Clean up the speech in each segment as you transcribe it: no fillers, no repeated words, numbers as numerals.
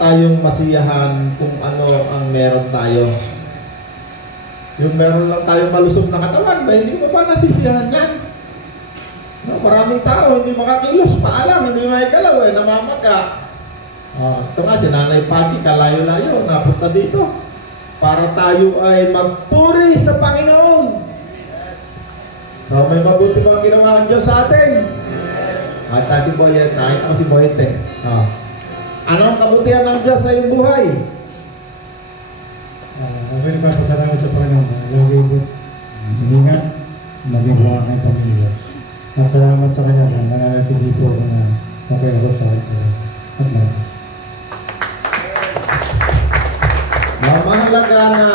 tayong masiyahan kung ano ang meron tayo. Yung meron lang tayong malusog na katawan, ba hindi mo pa nasisiyahan yan? No, maraming tao hindi makakilos, paalam, hindi makikalaw, namamaga. Ito nga si Nanay Pachi, kalayo-layo, napunta dito para tayo ay magpuri sa Panginoon. So, may mabuti bang ginawa ang Diyos sa atin? At si Boyet, nakita ko si Boyet eh. Ano ang kabutihan ng Diyos sa iyong buhay? Ako pa pasalamat sa Panginoon na lagi po hiningat, maging buha ng pamilya. At salamat sa Kanya na nananatili po ako na okay ako sa ito at lakas. Mahalaga na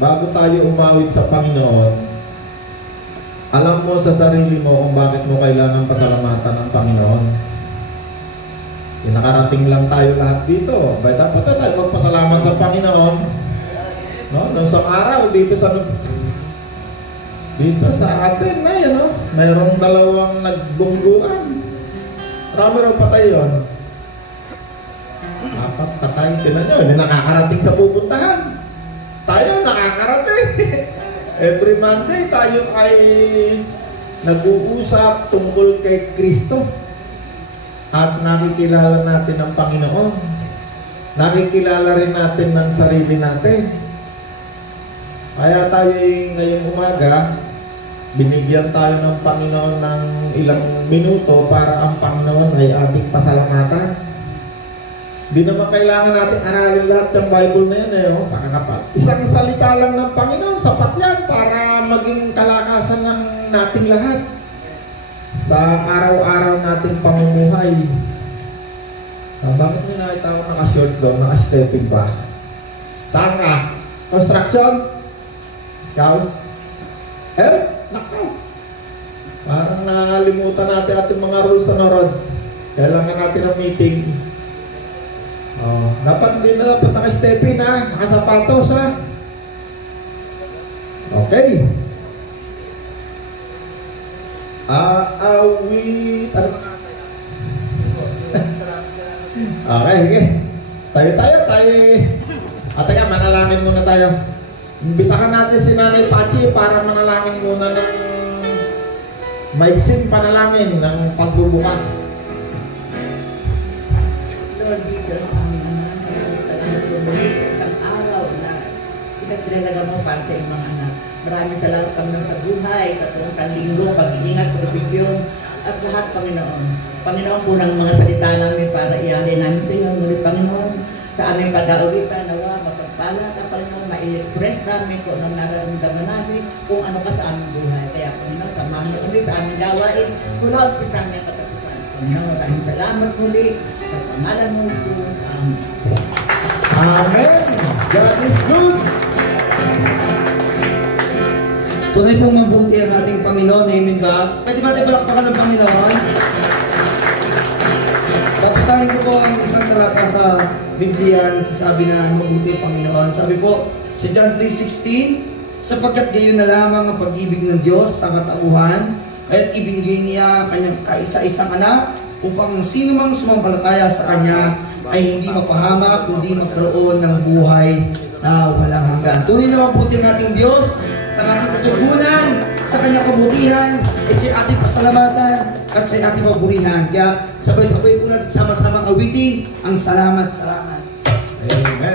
bago tayo umawit sa Panginoon, alam mo sa sarili mo kung bakit mo kailangan pasalamatan ng Panginoon. Nakarating lang tayo lahat dito. Dapat na tayo magpasalamat sa Panginoon. No? Nung isang araw dito sa atin na yan, no? Mayroong dalawang nagbungguan. Marami raw patay yun. 4 patay. Tinan nyo, hindi nakakarating sa pupuntahan. Tayo nakakarating. Every Monday tayo ay nag-uusap tungkol kay Kristo. At nakikilala natin ang Panginoon. Nakikilala rin natin ng sarili natin. Kaya tayo ngayong umaga, binigyan tayo ng Panginoon ng ilang minuto para ang Panginoon ay ating pasalamatan. Di naman kailangan natin aralin lahat ng Bible na yan pakakapat. Isang salita lang ng Panginoon, sapat yan para maging kalakasan ng nating lahat sa araw-araw nating pamumuhay. Bakit mo nakita ako naka-short doon, naka-stepping ba? Saan ka? Construction? Ikaw? Nakaw. Parang nakalimutan natin ating mga rules sa road. Kailangan natin ng meeting. Dapat hindi na dapat naka-stepping nakasapatos Okay. Aawit. Ano na okay, sige. Tayo. Teka, manalangin muna tayo. Imbitahan natin si Nanay Pachi para manalangin muna ng maiksing panalangin ng pagbubukas. Lord Jesus, salamat po ang araw na pinagtinalaga mo para sa mga anak. Maraming salamat Panginoon sa buhay, sa tuwang kalinggo, pag-iingat, provisyon, at lahat Panginoon. Panginoon po ng mga salita namin para ialay namin sa iyo. Ngunit Panginoon, sa aming pag-aulitan, nawa, mapagpala ka Panginoon, ma-express namin kung anong nararamdaman namin, kung ano ka sa aming buhay. Kaya Panginoon, samahan niyo ulit sa aming gawain, mula ulit sa aming katapusan. Panginoon, maraming salamat muli, sa pangalan mo, Jesus. Amen. Amen. God is good. Tunay pong mabuti ang ating Panginoon. Amen ba? Pwede ba tayo palakpakan ng Panginoon? Babasahin ko po ang isang talata sa Biblia. Sabi na mabuti ang Panginoon. Sabi po sa John 3:16, sapagkat gayon na lamang ang pag-ibig ng Diyos sa katauhan, kaya't ibinigay niya kanyang kaisa-isang anak upang sino mang sumampalataya sa Kanya ay hindi mapahamak, kundi magkaroon ng buhay na walang hanggan. Tunay na mabuti ang ating Diyos, ang ating katugunan sa Kanyang kabutihan, ay siya ating pasalamatan at siya ating maburihan. Kaya sabay-sabay po natin sama-samang awitin ang salamat. Amen.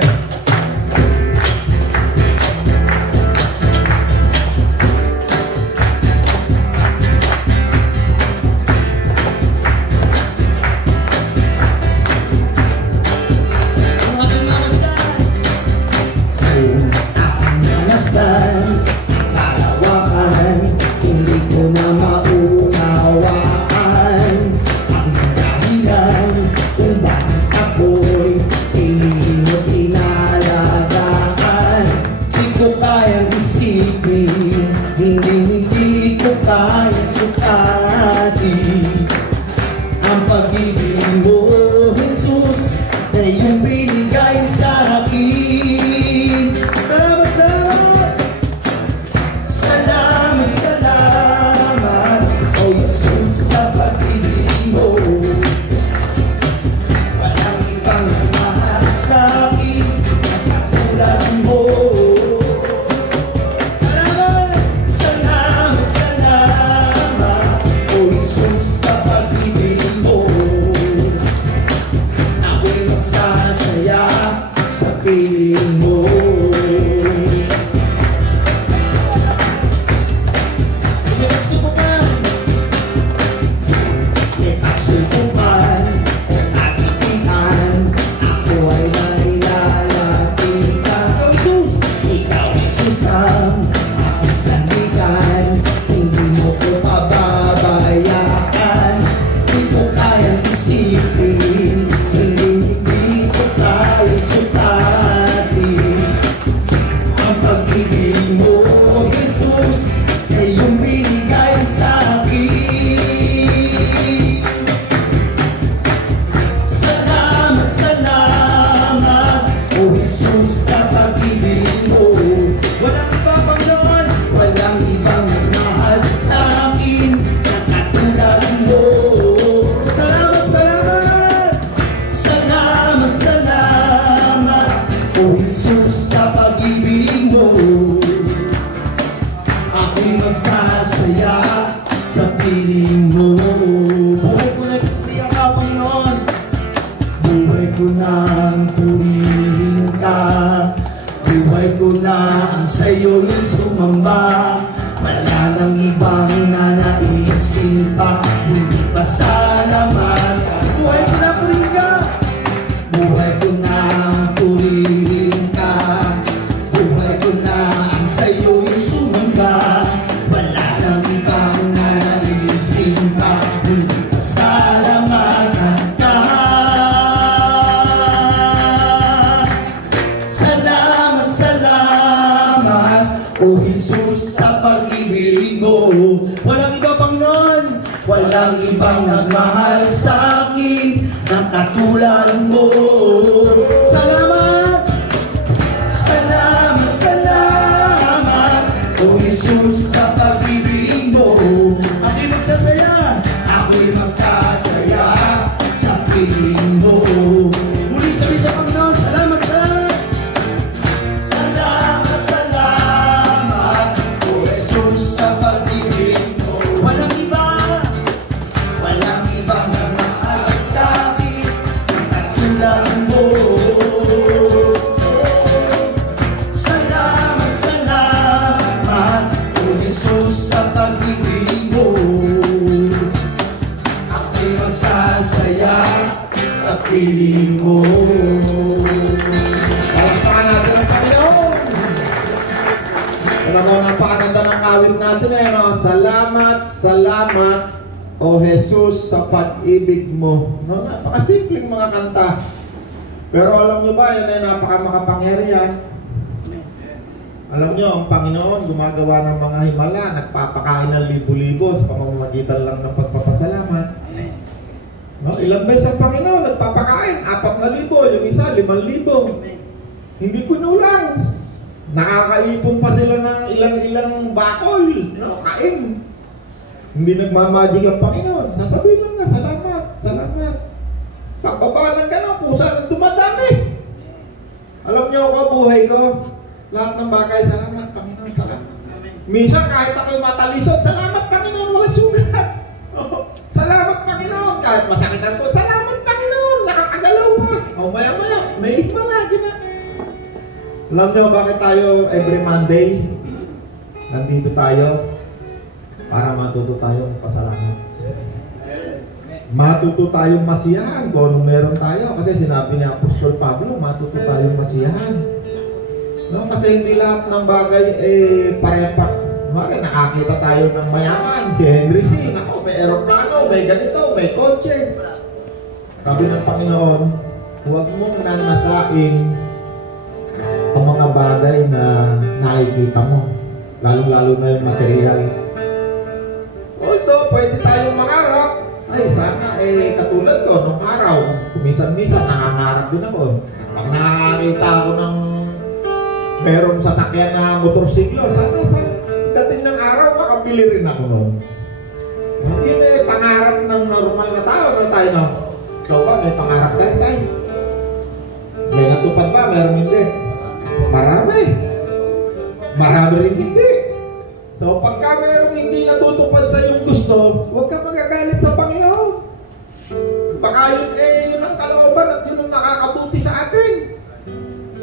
piling mo. May pagsubukan o tatikitan, ako ay nailalating ka. Ikaw Jesus ang aking sandigan, hindi mo ko pababayaan. Di ko kayang isipin, hindi ko kayang sukatin ang pag-ibig mo, Jesus, na iyong binigay sa akin. Salamat, salamat, O Jesus, sa pag-ibig mo. Walang iba, Panginoon, walang ibang nagmahal sa akin na katulad mo. Salamat, salamat, salamat, salamat, O Jesus, sa pag-ibig mo. Ako'y magsasaya sa piling mo. Buhay ko na purihin ka, Panginoon. Buhay ko na purihin ka. Buhay ko na ang sa'yo'y sumamba. Wala nang ibang nanaisin pa, hindi pa salamat. Buhay ko na purihin ka. Buhay ko na purihin ka. Buhay ko na ang sa'yo'y sumamba. Wala nang ibang nanaisin pa, hindi pa salamatan ka. Salamat, salamat, O Jesus, sa pag-ibig mo. Walang iba, Panginoon, walang ibang nagmahal sa akin na katulad mo. Salamat, salamat, salamat, O Jesus, sa pag-ibig mo. Ako'y magsasaya, ako'y magsasaya sa piling mo. Muli sabi sa Panginoon, salamat, salamat. Salamat, salamat, O Jesus, sa pag-ibig mo. Walang iba nagmahal sa akin na katulad mo. Salamat, salamat, O Jesus, sa pag-ibig mo. Ako'y magsasaya sa piling mo. Palakpakan natin ang Panginoon. Alam mo, napakaganda ng awit natin eh, no? Salamat, salamat, O Jesus, sa pag-ibig mo. No? Napakasimpleng mga kanta. Pero alam nyo ba, yan ay napakamakapangyarihan. Alam nyo, ang Panginoon gumagawa ng mga himala, nagpapakain ng libo-libo sa pamamagitan lang ng pagpapasalamat. No? Ilang beses ang Panginoon nagpapakain, 4,000, yung isa 5,000. Hindi kunulang. Nakakaipon pa sila ng ilang bakol, no? Kain. Hindi nagmamagic ang Panginoon. Sasabihin lang na, salamat, salamat. Pagbaba ng gano'n, pusa nang dumadami. Alam niyo ako, buhay ko, lahat ng bagay, salamat, Panginoon, salamat. Minsan kahit ako'y matalisod, salamat, Panginoon, wala sugat. Salamat, Panginoon, kahit masakitan ko, salamat, Panginoon, nakakagalaw pa. O maya-maya, may hikma lagi na. Alam niyo bakit tayo every Monday nandito tayo? Para matuto tayong pasalamat. Matuto tayong masiyahan kung anong meron tayo. Kasi sinabi ni Apostol Pablo, matuto tayong masiyahan. No? Kasi hindi lahat ng bagay pare-par. Nakakita tayo ng mayaman, si Henry C. Nako, may aeroplano, may ganito, may kotse. Sabi ng Panginoon, huwag mong nanasain ang mga bagay na nakikita mo. Lalong-lalo na yung material. Although, pwede tayong mangarap. Ay, sana katulad ko, nung araw, kumisan-misan, nangangarap din ako. Pag nakakita ako ng merong sasakyan na motorsiklo, sana sa dating ng araw, makabili rin ako noon. Yun pangarap ng normal na tao, no tayo, no? Ikaw ba, may pangarap tayo? May natupad ba? Meron hindi? Marami. Marami rin hindi. So, pagka merong hindi natutupad sa iyong gusto, huwag ka magagalit sa Panginoon. Baka yun ang kalooban at yun ang nakakabuti sa atin.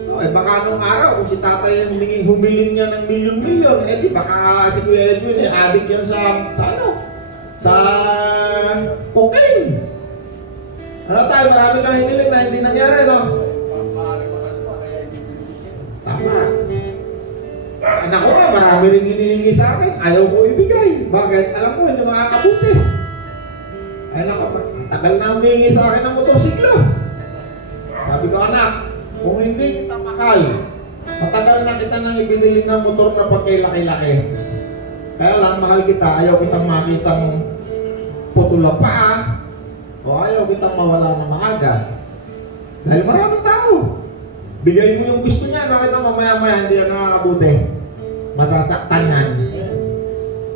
So, baka nung araw, kung si tatay ang humiling niya ng milyon-milyon, di baka si Kuya Edwin, addict yan sa cocaine. Ano tayo, marami kang hiniling na hindi nangyari, no? Tama. Anak ko nga, marami rin hinihingi sa akin, ayaw ko ibigay. Bakit? Alam ko, hindi makakabuti. Ay nako, tagal na humingi sa akin ng motosiklo. Sabi ko, anak, kung hindi kita mahal, matagal na kita nang ibinili ng motor na pagkailaki-laki. Kaya lang, mahal kita, ayaw kitang makitang putula pa, o ayaw kitang mawala na maaga. Dahil maraming tao. Bigay mo yung gusto niya, nakita mamaya-maya hindi yan nakakabuti. Masasaktan yan.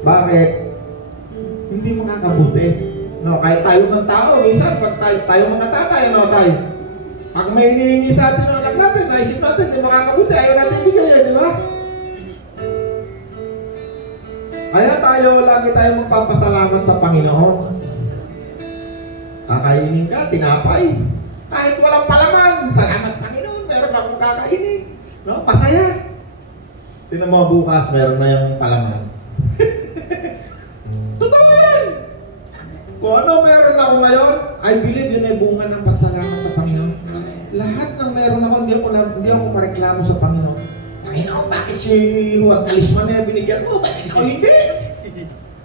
Bakit? Hindi makakabuti. No, kahit tayo ng tao, minsan pag tayo mga tatay, no, tayo. Pag may hinihingi sa atin ng anak natin, naisip natin, hindi makakabuti, ayaw natin bigay, di ba? Kaya lagi tayo magpapasalamat sa Panginoon. Kakainin ka, tinapay. Kahit walang palaman, salamat Panginoon, meron akong kakainin. No, pasaya. Tingnan mo bukas, meron na yung palaman. Totoo yan. Kung ano meron ako ngayon, I believe yun ay bunga ng pasalamat sa Panginoon. Lahat ng meron ako, hindi ako mareklamo sa Panginoon. Panginoon, bakit si Juan Talisman na binigyan mo? Bakit ikaw hindi?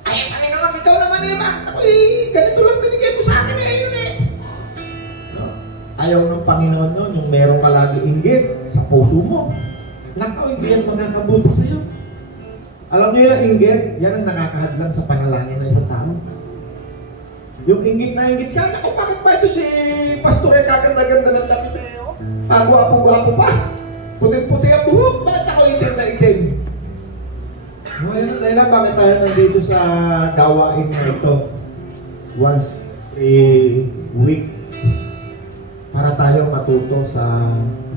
Ay, Panginoon, ikaw naman bakit ako ganito lang binigay mo sa akin yun no? Ayaw ng Panginoon yun, yung meron ka lagi inggit sa puso mo. Nakaw, hindi yan makakabuti sa'yo. Alam niyo yung inggit, yan ang nakakahadlang sa panalangin ng isang tao. Yung inggit na inggit ka, naku, bakit ba ito si Pastor kaganda-ganda ng damit eh, oh? Gwapo-gwapo pa. Puti-puti ang buhok, bakit ako itim na itim? Ngayon, dahil bakit tayo nandito sa gawain na ito? Once every week. Para tayo matuto sa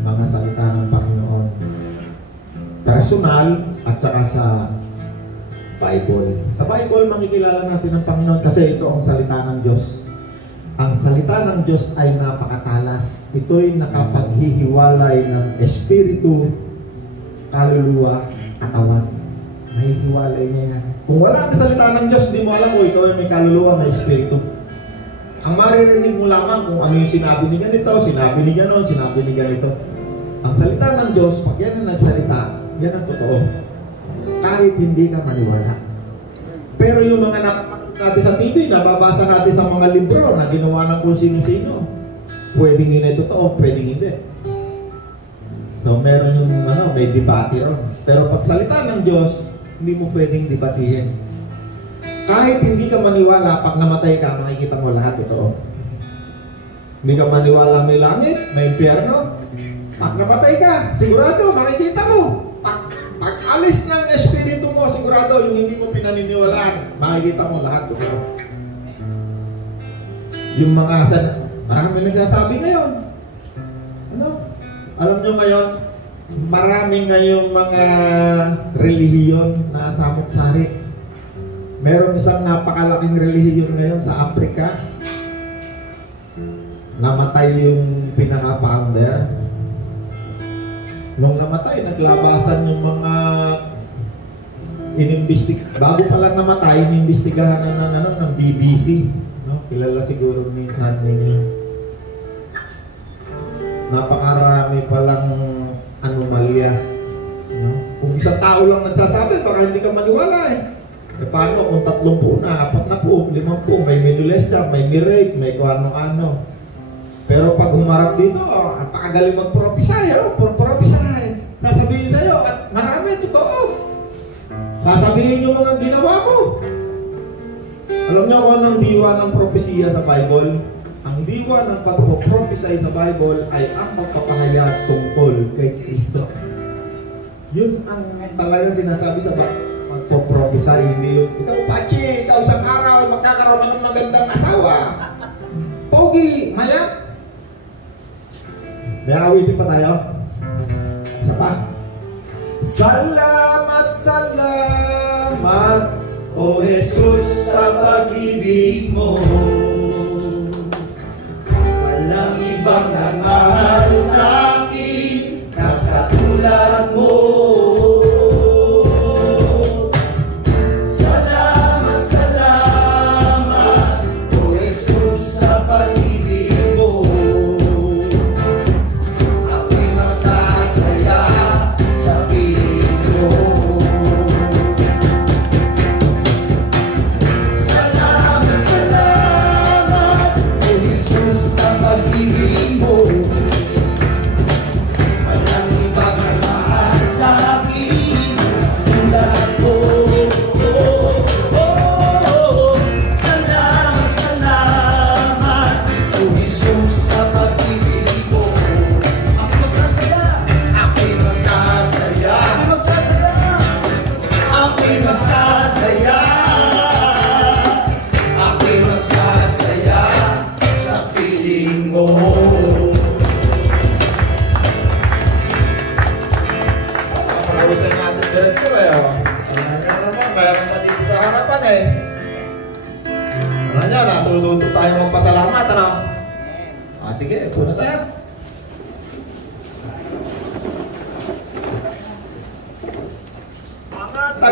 mga salita ng Panginoon. Personal at saka sa Bible. Sa Bible, makikilala natin ang Panginoon kasi ito ang salita ng Diyos. Ang salita ng Diyos ay napakatalas. Ito'y nakapaghihiwalay ng espiritu, kaluluwa, katawan. Nahihiwalay niya yan. Kung wala ang salita ng Diyos, di mo alam kung ikaw ay may kaluluwa, may espiritu. Ang maririnig mo lamang kung ano yung sinabi ni ganito, sinabi ni ganon, sinabi ni ganito. Ang salita ng Diyos, pag yan ang nagsalita, yan ang totoo. Kahit hindi ka maniwala. Pero yung mga napapanood natin sa TV, nababasa natin sa mga libro na ginawa ng kung sino-sino, pwedeng yun ay totoo, pwedeng hindi. So meron yung may debate ron. Pero pag salita ng Diyos, hindi mo pwedeng debatihin. Kahit hindi ka maniwala, pag namatay ka, makikita mo lahat totoo. Hindi ka maniwala may langit, may impyerno. Pag namatay ka, sigurado, makikita mo. Pag alis ng espiritu mo, sigurado, yung hindi mo pinaniniwalaan, makikita mo lahat totoo. Yung mga marami nagsasabi ngayon. Ano? Alam nyo ngayon, marami ngayong mga relihiyon na asamot-sari. Meron isang napakalaking relihiyon ngayon sa Africa. Namatay yung pinaka-founder. Nung namatay, naglabasan yung mga bago pa lang namatay, inimbestigahan na ng BBC. No? Kilala siguro ni nanay niyo. Napakarami palang anomalya. No? Kung isang tao lang nagsasabi, baka hindi ka maniwala eh. E paano kung 30 na, 40, 50, may minulestya, may rape, may kung ano-ano. Pero pag humarap dito, ang pakagaling mag-prophesy, prophesy. Sasabihin sa'yo, at marami, totoo. Sasabihin yung mga ginawa mo. Alam niyo kung anong diwa ng propesiya sa Bible? Ang diwa ng pag-prophesy sa Bible ay ang magpapahayag tungkol kay Kristo. Yun ang talagang sinasabi sa magpo-prophesy, hindi yun. Ikaw, Pachi, ikaw isang araw, magkakaroon ka ng magandang asawa. Pogi, mayak. May awitin pa tayo. Isa pa. Salamat, salamat, O Jesus, sa pag-ibig mo. Walang ibang nagmahal sa akin,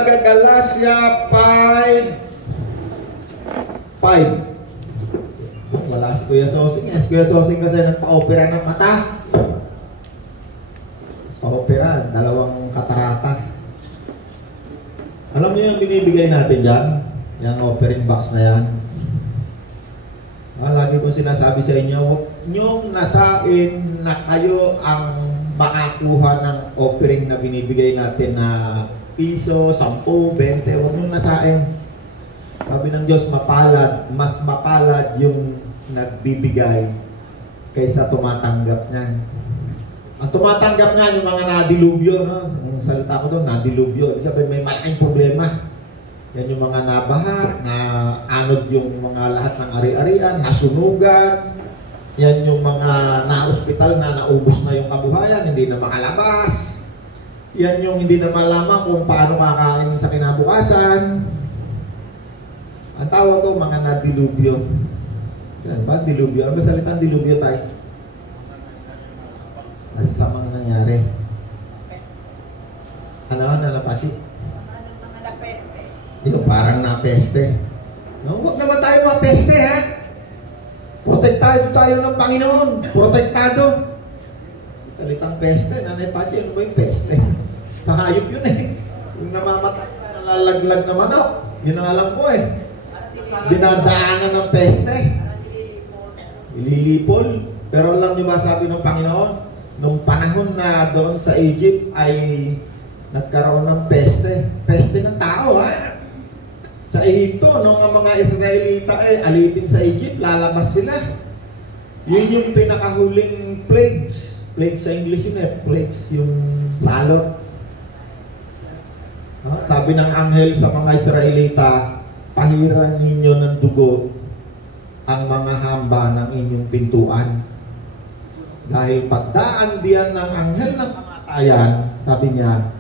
taga-Galasya 5:5. Wala si Kuya Sosing. Si Kuya Sosing kasi nagpa-opera ng mata. Pa-opera, 2 katarata. Alam niyo yung binibigay natin dyan? Yung offering box na yan. Lagi kong sinasabi sa inyo, huwag niyong nasain na kayo ang makakuha ng offering na binibigay natin na piso, 10, 20. Huwag niyong nasain. Sabi ng Diyos, mapalad, mas mapalad yung nagbibigay kaysa tumatanggap niyan. Ang tumatanggap niyan, yung mga nadilubyo, no? Ang salita ko doon, nadilubyo. Ibig sabihin, may malaking problema. Yan yung mga nabaha, na anod yung mga lahat ng ari-arian, nasunugan. Yan yung mga na-hospital na naubos na yung kabuhayan, hindi na makalabas. Yan yung hindi na malaman kung paano kakain sa kinabukasan. Ang tawag ko, mga nadilubyo. Yan ba? Dilubyo. Ano ba salitang dilubyo tayo? Masamang nangyari. Ano? Nalapasi? Yung parang napeste. No, huwag naman tayo mapeste, ha? Protektado tayo ng Panginoon. Protektado. Salitang peste, Nanay Pachi, ano ba yung peste? Sa hayop yun eh. Yung namamatay, nalalaglag na manok. Yun ang alam ko eh. Dinadaanan ng peste. Ililipol. Pero alam niyo ba sabi ng Panginoon? Nung panahon na doon sa Egypt ay nagkaroon ng peste. Peste ng tao, ha? Sa Egypto, nung ang mga Israelita ay alipin sa Egypt, lalabas sila. Yun yung pinakahuling plagues. Plagues sa English yun eh. Plagues yung salot. Sabi ng anghel sa mga Israelita, pahiran ninyo ng dugo ang mga hamba ng inyong pintuan. Dahil pagdaan diyan ng anghel ng kamatayan, sabi niya,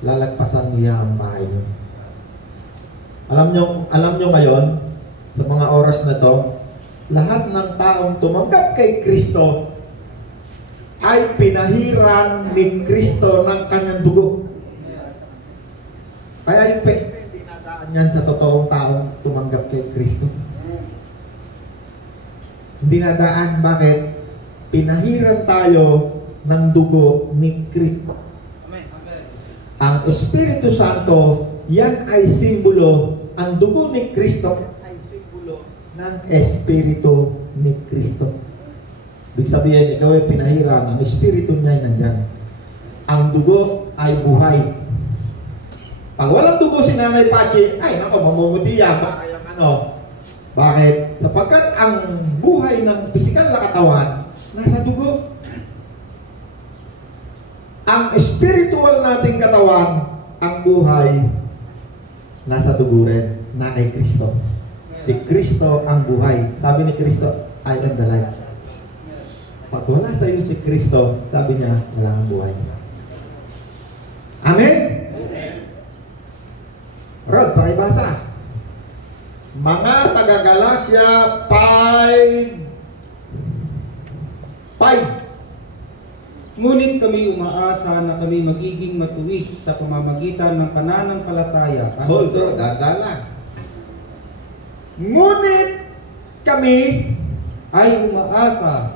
lalagpasan niya ang bahay niyo. Alam nyo ngayon, sa mga oras na to, lahat ng taong tumanggap kay Kristo ay pinahiran ni Kristo ng kanyang dugo. Kaya yung peste, dinadaan yan sa totoong taong tumanggap kay Kristo. Hindi nadaan. Bakit? Pinahiran tayo ng dugo ni Kristo. Ang Espiritu Santo, yan ay simbolo. Ang dugo ni Kristo ay simbolo ng Espiritu ni Kristo. Ibig sabihin, ikaw ay pinahiran. Ang Espiritu niya ay nandyan. Ang dugo ay buhay. Pag walang dugo si Nanay Pachi, ay nako, mamumuti yan. Bakit? Sapagkat ang buhay ng pisikal na katawan nasa dugo. Ang spiritual nating katawan, ang buhay nasa dugo rin, na kay Kristo. Si Kristo ang buhay. Sabi ni Kristo, I am the life. Pag wala sa iyo si Kristo, sabi niya, wala ang buhay. Amen? Rod, pakibasa. Mga taga-Galasya 5:5. Ngunit kami umaasa na kami magiging matuwid sa pamamagitan ng pananampalataya. Hold on, dadala. Ngunit kami ay umaasa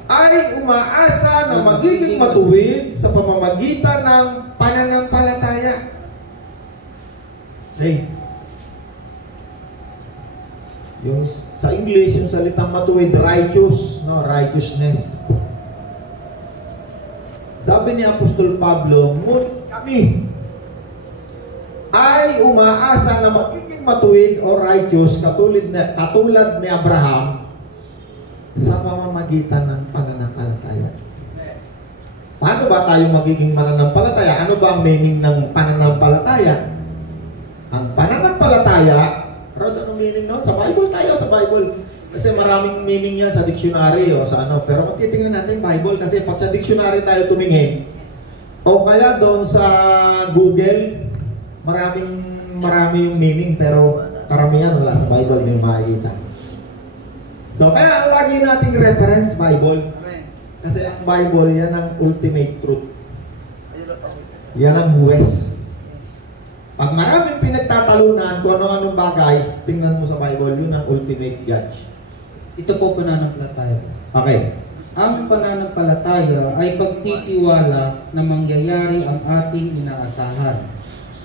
na magiging matuwid sa pamamagitan ng pananampalataya. Hey. Yung sa English, yung salitang matuwid, righteous, no, righteousness. Sabi ni Apostol Pablo, ngunit kami ay umaasa na magiging matuwid o righteous katulad ni Abraham sa pamamagitan ng pananampalataya. Paano ba tayo magiging mananampalataya? Ano ba ang meaning ng pananampalataya? Ang pananampalataya, Rod, anong meaning nun? Sa Bible tayo, sa Bible. Kasi maraming meaning yan sa dictionary o sa ano. Pero magtitingnan natin Bible kasi pag sa dictionary tayo tumingin o kaya doon sa Google, marami yung meaning pero karamihan wala sa Bible na yung makikita. So kaya lagi nating reference Bible. Kasi ang Bible yan ang ultimate truth. Yan ang huwes. Pag maraming pinagtatalunan kung ano-anong bagay, tingnan mo sa Bible, yun ang ultimate judge. Ito po pananampalataya. Okay. Ang pananampalataya ay pagtitiwala na mangyayari ang ating inaasahan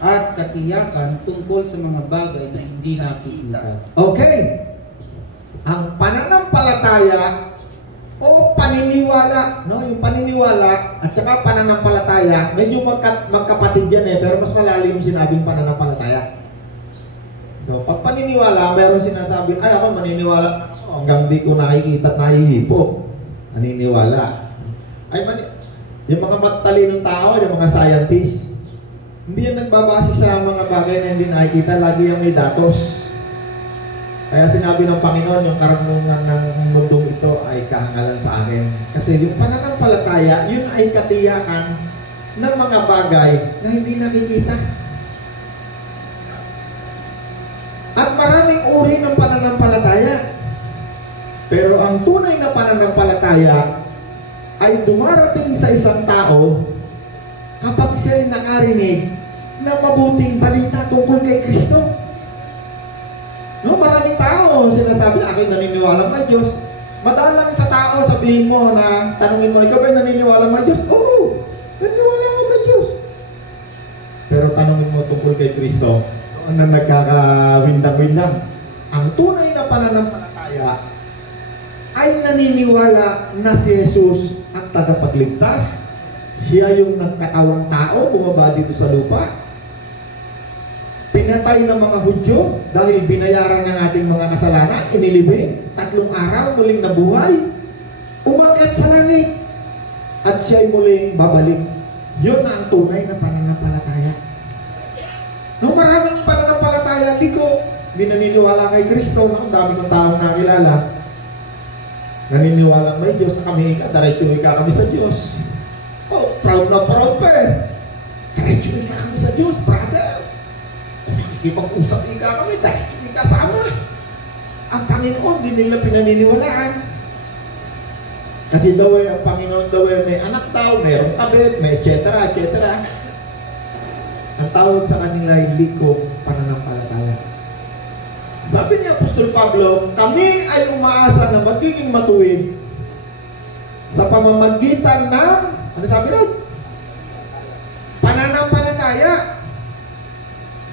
at katiyakan tungkol sa mga bagay na hindi nakikita. Okay. Ang pananampalataya o paniniwala, no? Yung paniniwala at saka pananampalataya, medyo magkapatid yan pero mas malalim sinabing pananampalataya. So, pag paniniwala, meron sinasabi, ay ako maniniwala hanggang di ko nakikita at nahihipo. Naniniwala. Yung mga matalinong tao, yung mga scientists, hindi yan nagbabase sa mga bagay na hindi nakikita, lagi yung may datos. Kaya sinabi ng Panginoon, yung karunungan ng mundong ito ay kahangalan sa akin. Kasi yung pananampalataya, yun ay katiyakan ng mga bagay na hindi nakikita. At maraming uri ng pananampalataya. Pero ang tunay na pananampalataya ay dumarating sa isang tao kapag siya ay nakarinig ng mabuting balita tungkol kay Kristo. No, maraming tao sinasabi, akin naniniwala nga Diyos. Madalang sa tao sabihin mo na, tanungin mo, ikaw ba naniniwala nga Diyos? Oo, naniniwala nga nga Diyos. Pero tanungin mo tungkol kay Kristo, na nagkakawindang-windang. Ang tunay na pananampalataya ay naniniwala na si Jesus ang tagapagligtas. Siya yung nagkatawang tao, bumaba dito sa lupa. Pinatay ng mga Hudyo dahil binayaran ng ating mga kasalanan, inilibing, 3 araw, muling nabuhay, umakyat sa langit, at siya'y muling babalik. Yun ang tunay na pananampalataya. Nung maraming pananampalataya, liko, hindi naniniwala kay Kristo, ang dami kong taong nakilala, naniniwala may Diyos, kami diretso ika kami sa Diyos. Oh, proud na proud pa diretso ika kami sa Diyos, brother. Kung nakikipag-usap ika kami, diretso ika sa Ama. Ang Panginoon, di nila pinaniniwalaan. Kasi daw ang Panginoon daw may anak daw, mayroong kabit, may etc. Ang tawag sa kanila ay liko, pananampalataya. Sabi niya Apostol Pablo, kami ay umaasa na magiging matuwid sa pamamagitan ng, ano sabi ron? Pananampalataya.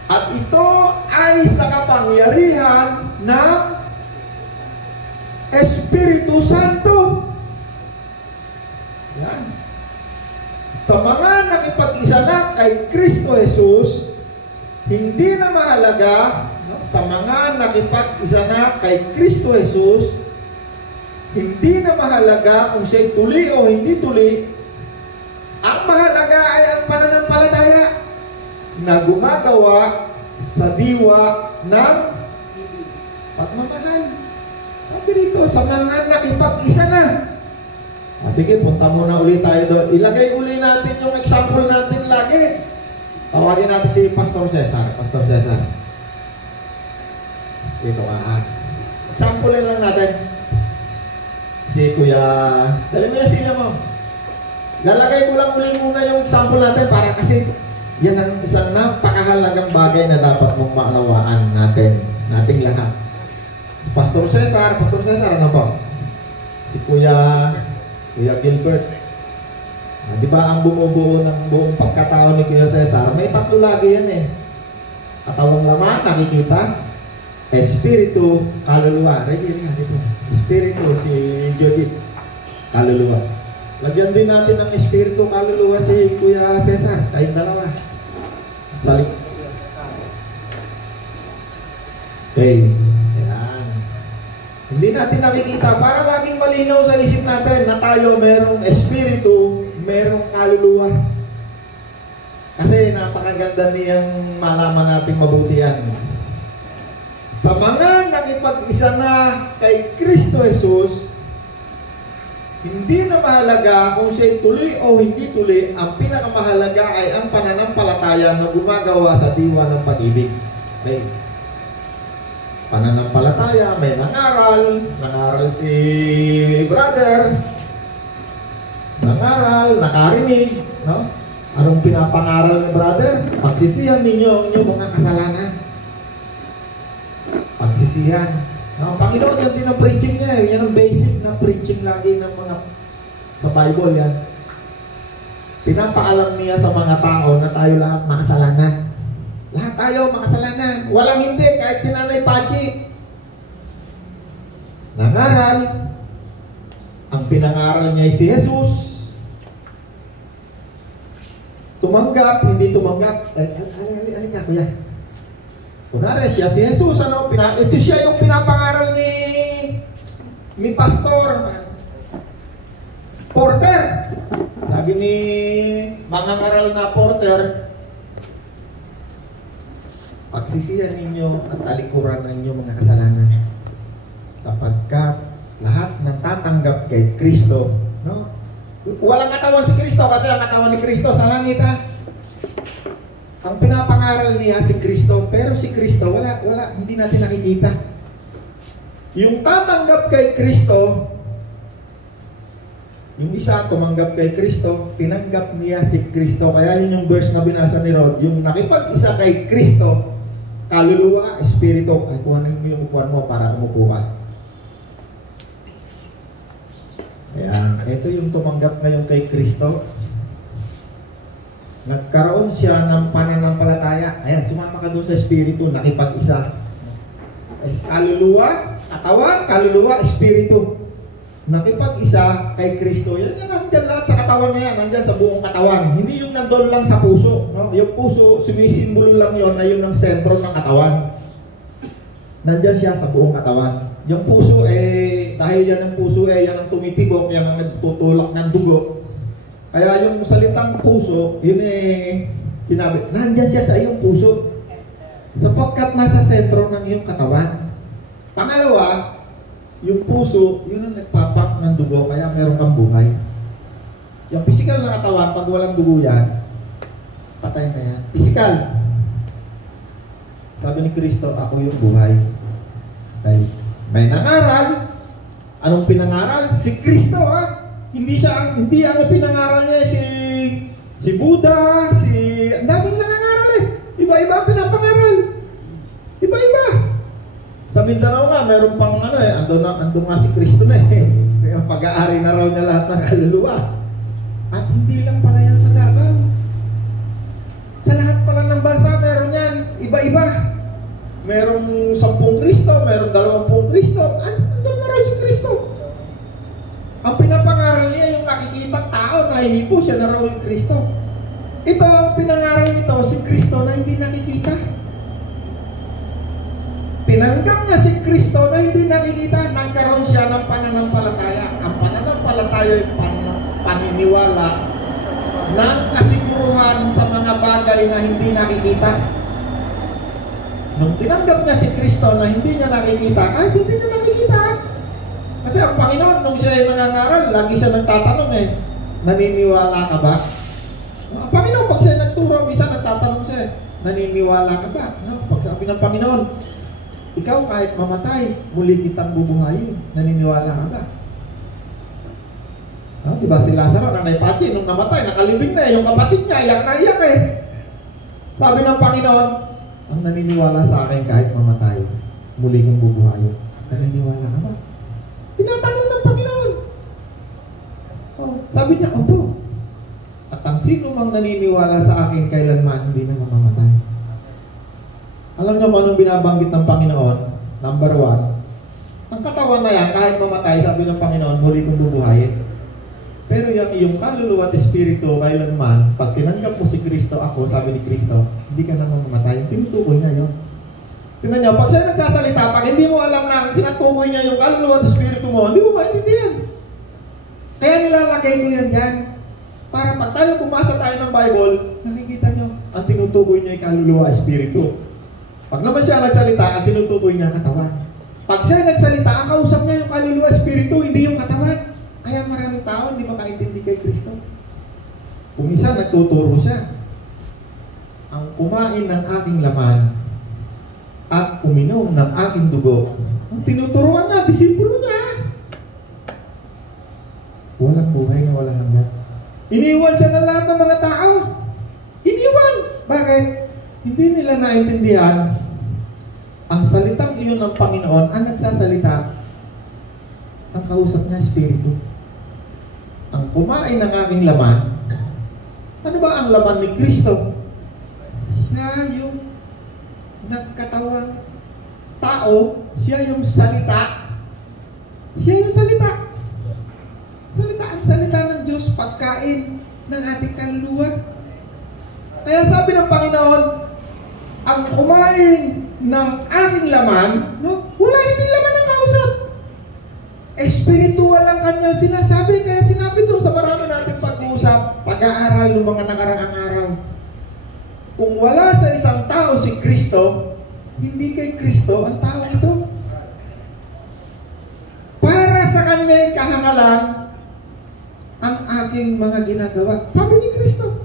At ito ay sa kapangyarihan ng Espiritu Santo. Yan. Sa mga nakipag-isa na kay Kristo Jesus, hindi na mahalaga, no? Sa mga nakipag-isa na kay Kristo Jesus, hindi na mahalaga kung siya'y tuli o hindi tuli. Ang mahalaga ay ang pananampalataya na gumagawa sa diwa ng pagmamahal. Sabi rito, sa mga nakipag-isa na. Sige, punta muna ulit tayo doon. Ilagay uli natin yung example natin lagi. Tawagin natin si Pastor Cesar. Pastor Cesar. Ito example lang natin. Si Kuya, dali mo yung sila mo. Lalagay ko lang uli muna yung example natin para kasi yan ang isang napakahalagang bagay na dapat mong maunawaan nating lahat. Pastor Cesar, ano po? Si Kuya Gilbert. Di ba ang bumubuo ng buong pagkatao ni Kuya Cesar, may 3 lagi yan Katawang laman, nakikita. Espiritu, kaluluwa. Dito. Espiritu, si Judith. Kaluluwa. Lagyan din natin ng espiritu, kaluluwa si Kuya Cesar. Kayong dalawa. Salik. Okay. Yan. Hindi natin nakikita. Para laging malinaw sa isip natin na tayo merong espiritu, merong kaluluwa. Kasi napakaganda niyang malaman natin mabuti yan. Sa mga nakipag-isa na kay Kristo Jesus, hindi na mahalaga kung siya'y tuli o hindi tuli, ang pinakamahalaga ay ang pananampalataya na gumagawa sa diwa ng pag-ibig. Okay. Pananampalataya, may nangaral si brother, nakarinig, no? Anong pinapangaral ni brother? Pagsisihan ninyo ang inyong mga kasalanan. Pagsisihan. Ang Panginoon, yan din ang preaching niya. Yan ang basic na preaching lagi ng mga sa Bible yan. Pinapaalam niya sa mga tao na tayo lahat makasalanan. Lahat tayo makasalanan. Walang hindi, kahit si Nanay Pachi. Nangaral. Ang pinangaral niya ay si Jesus. Tumanggap, hindi tumanggap. Alika kuya. Kunwari siya si Jesus, ano? Ito siya yung pinapangaral ni Pastor Porter. Sabi ni mangangaral na Porter, pagsisihan ninyo at talikuran ng inyong mga kasalanan, sapagkat lahat ng tatanggap kay Kristo, no? Walang katawan si Kristo kasi ang katawan ni Kristo sa langit, ha? Ang pinapangaral niya si Kristo, pero si Kristo wala, hindi natin nakikita. Yung tatanggap kay Kristo, yung isa tumanggap kay Kristo, tinanggap niya si Kristo. Kaya yun yung verse na binasa ni Rod, yung nakipag-isa kay Kristo, kaluluwa, espiritu. Ay, kuhanin mo yung upuan mo para umupo ka. Kaya, ito yung tumanggap ngayon kay Kristo. Nagkaroon siya ng pananampalataya. Ayan, sumama ka doon sa espiritu, nakipag-isa. Kaluluwa, katawan, kaluluwa, espiritu. Nakipag-isa kay Kristo. Yan nandyan lahat sa katawan niya, nandyan sa buong katawan. Hindi yung nandun lang sa puso, no? Yung puso, sumisimbolo lang yon na yun ang sentro ng katawan. Nandyan siya sa buong katawan. Yung puso, dahil yan ang puso, yan ang tumitibok, yan ang nagtutulak ng dugo. Kaya yung salitang puso, yun sinabi, nandyan siya sa iyong puso. Sapagkat nasa sentro ng iyong katawan. Pangalawa, yung puso, yun ang nagpapak ng dugo, kaya meron kang buhay. Yung physical na katawan, pag walang dugo yan, patay na yan. Physical. Sabi ni Kristo, ako yung buhay. Okay. May nangaral. Anong pinangaral? Si Kristo, ha? Hindi ang pinangaral niya si Buddha, ang daming nangangaral eh. Iba-iba pinapangaral. Iba-iba. Sa Mindanao nga, meron pang andun nga si Kristo na eh. Kaya pag-aari na raw niya lahat ng kaluluwa. At hindi lang pala yan sa Davao. Sa lahat pala ng bansa, meron yan. Iba-iba. Merong 10 Kristo, merong 20 Kristo. Andun na raw si Kristo. Ang pinapangaral niya yung nakikitang tao, nahihipo siya na raw yung Kristo. Ito, ang pinangaral nito, si Kristo na hindi nakikita. Tinanggap niya si Kristo na hindi nakikita, nagkaroon siya ng pananampalataya. Ang pananampalataya ay paniniwala ng kasiguruhan sa mga bagay na hindi nakikita. Nung tinanggap niya si Kristo na hindi niya nakikita, kahit hindi niya nakikita. Kasi ang Panginoon, nung siya ay nangangaral, lagi siya nagtatanong naniniwala ka ba? Ang Panginoon, pag siya nagturo, isa nagtatanong siya, naniniwala ka ba? No? Pag sabi ng Panginoon, ikaw kahit mamatay, muli kitang bubuhayin. Naniniwala ka ba? No? Diba si Lazaro, Nanay Pachi, nung namatay, nakalibing na yung kapatid niya, iyak na iyak eh. Sabi ng Panginoon, ang naniniwala sa akin kahit mamatay, muli kong bubuhayin. Naniniwala ka ba? Tinatanong ng Panginoon. Oh, sabi niya, opo. At ang sino mang naniniwala sa akin kailanman, hindi na mamamatay. Alam niyo kung anong binabanggit ng Panginoon? Number 1, ang katawan na yan, kahit mamatay, sabi ng Panginoon, muli kong bubuhayin. Pero yung iyong kaluluwa at espiritu, kailanman, pag tinanggap mo si Kristo, ako, sabi ni Kristo, hindi ka na mamamatay. Tinutukoy niya yun. Tingnan niyo, pag siya nagsasalita, pag hindi mo alam na sinatukoy niya yung kaluluwa at espiritu mo, hindi mo maintindihan. Kaya nilalagay ko yan dyan. Para pag tayo bumasa tayo ng Bible, nakikita niyo, ang tinutukoy niya yung kaluluwa at espiritu. Pag naman siya nagsalita, ang tinutukoy niya katawan. Pag siya nagsalita, ang kausap niya yung kaluluwa at espiritu, hindi yung katawan. Kaya maraming tao hindi makaintindi kay Kristo. Kung isa nagtuturo siya, ang kumain ng aking laman at uminom ng aking dugo, ang tinuturuan niya, disipulo niya. Walang buhay na walang hanggan. Iniwan siya ng lahat ng mga tao. Bakit? Hindi nila naintindihan ang salitang iyon ng Panginoon, ang nagsasalita, ang kausap niya, Espiritu. Ang kumain ng aking laman, ano ba ang laman ni Kristo? Siya yung nagkatawang tao, siya yung salita. Siya yung salita. Ang salita ng Diyos, pagkain ng ating kaluluwa. Kaya sabi ng Panginoon, ang kumain ng aking laman, no? Wala, hindi laman ang kausap. Espiritual ang kanyang sinasabi. Kaya sinabi doon sa marami natin pag-uusap, pag-aaral ng mga nakaraang araw. Kung wala sa isang tao si Kristo, hindi kay Kristo ang tao ito. Para sa kanya'y kahangalan ang aking mga ginagawa. Sabi ni Kristo.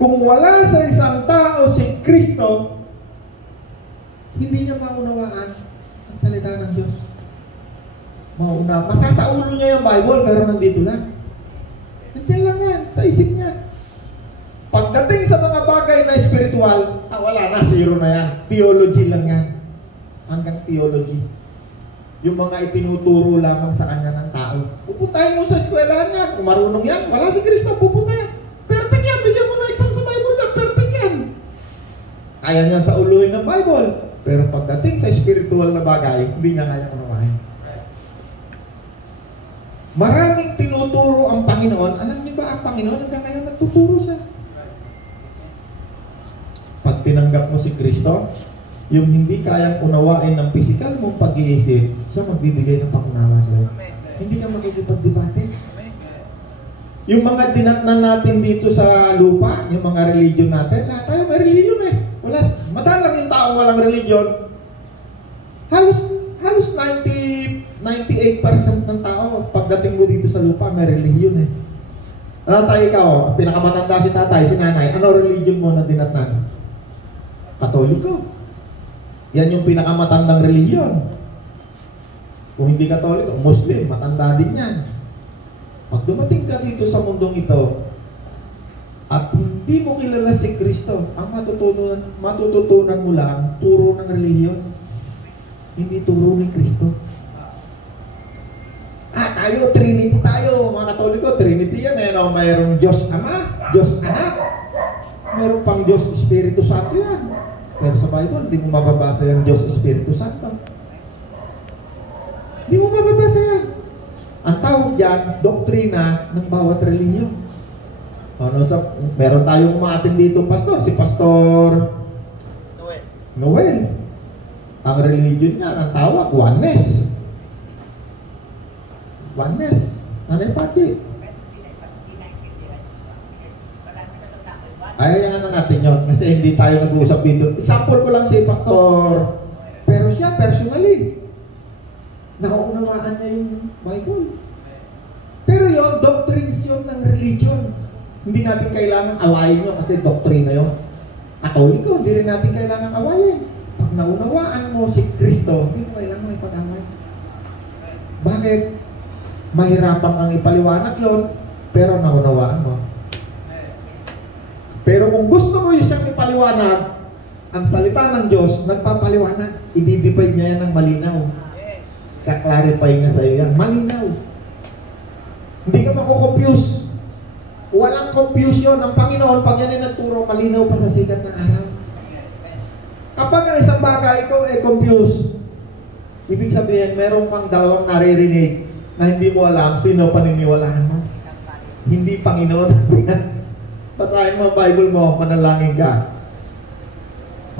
Kung wala sa isang tao si Kristo, hindi niya maunawaan ang salita ng Diyos. Masasaulo niya yung Bible, pero nandito lang. Nandiyan lang yan, sa isip niya. Pagdating sa mga bagay na spiritual, wala na, zero na yan. Theology lang yan. Hanggang theology. Yung mga itinuturo lamang sa kanya ng tao. Pupuntahin mo sa eskwelahan niya. Kung marunong yan, wala si Kristo, pupunta yan. Perfect yan, bigyan mo na exam sa Bible yan. Perfect yan. Kaya niya sa uluhin ng Bible. Pero pagdating sa spiritual na bagay, hindi niya kaya unawain. Maraming tinuturo ang Panginoon. Alam niyo ba ang Panginoon hanggang ngayon nagtuturo siya? Pag tinanggap mo si Kristo, yung hindi kayang unawain ng physical mong pag-iisip, siya magbibigay ng pangunawa sa'yo. Hindi ka makikipagdebate. Yung mga dinatnan natin dito sa lupa, yung mga religion natin, lahat tayo may religion eh. Madalang yung taong walang religion. Halos 98% ng tao, pagdating mo dito sa lupa, may religion eh. Ano tayo ikaw? Pinakamatanda si tatay, si nanay. Ano religion mo na dinatnan? Katoliko. Yan yung pinakamatandang religion. Kung hindi Katoliko, Muslim, matanda din yan. Pag dumating ka dito sa mundong ito, at hindi mo kilala si Kristo, ang matututunan mo lang, turo ng relihiyon. Hindi turo ni Kristo. Tayo, Trinity tayo. Mga Katoliko, Trinity yan. No? Mayroong Diyos Ama, Diyos Anak. Mayroong pang Diyos Espiritu Santo yan. Pero sa Bible, hindi mo mababasa yung Diyos Espiritu Santo. Hindi mo mababasa yan. Ang tawag dyan, doktrina ng bawat relihiyon. Meron tayong umaatin dito pastor, si Pastor Noel. Ang religion niya, ang tawag, oneness. Oneness. Ano yung Pachi? Ayaw na natin yun kasi hindi tayo nag-uusap dito. Example ko lang si Pastor, pero siya personally nauunawaan niya yung Bible. Pero yun, doctrines yun ng religion. Hindi natin kailangan awayin yun kasi doktrina yun. Katoliko, hindi rin natin kailangan awayin. Pag naunawaan mo si Kristo, hindi mo kailangan ipag-away. Bakit? Mahirapan kang ipaliwanag yun, pero naunawaan mo. Pero kung gusto mo yung siyang ipaliwanag, ang salita ng Diyos, nagpapaliwanag, i-divide niya yan ng malinaw. Kaklarify niya sa iyo yan. Malinaw. Hindi ka mako-confuse. Walang confusion. Ang Panginoon, pag yan ay nagturo, malinaw pa sa sikat ng araw. Kapag ang isang bagay ikaw ay confused, ibig sabihin, meron kang dalawang naririnig na hindi mo alam sino paniniwalaan mo. Hindi Panginoon. Basahin mo ang Bible mo, manalangin ka.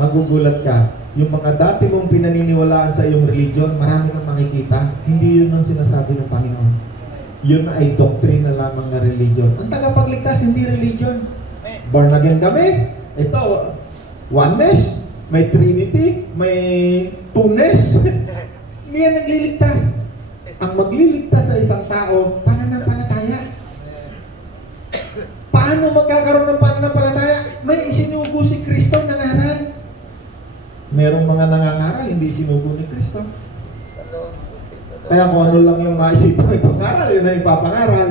Magugulat ka. Yung mga dati mong pinaniniwalaan sa iyong religion, marami kang makikita. Hindi yun ang sinasabi ng Panginoon. Yun ay doktrina lamang na religion. Ang tagapagligtas, hindi religion. Born again kami. Ito, oneness, may Trinity, may two-ness. Hindi yan nagliligtas. Ang magliligtas sa isang tao, pananampalataya. Paano magkakaroon ng pananampalataya? May isinugo si Kristo nangaral. Merong mga nangangaral, hindi isinugo ni Kristo. Kaya kung ano lang yung maisipan ng pangaral, yun na yung papangaral.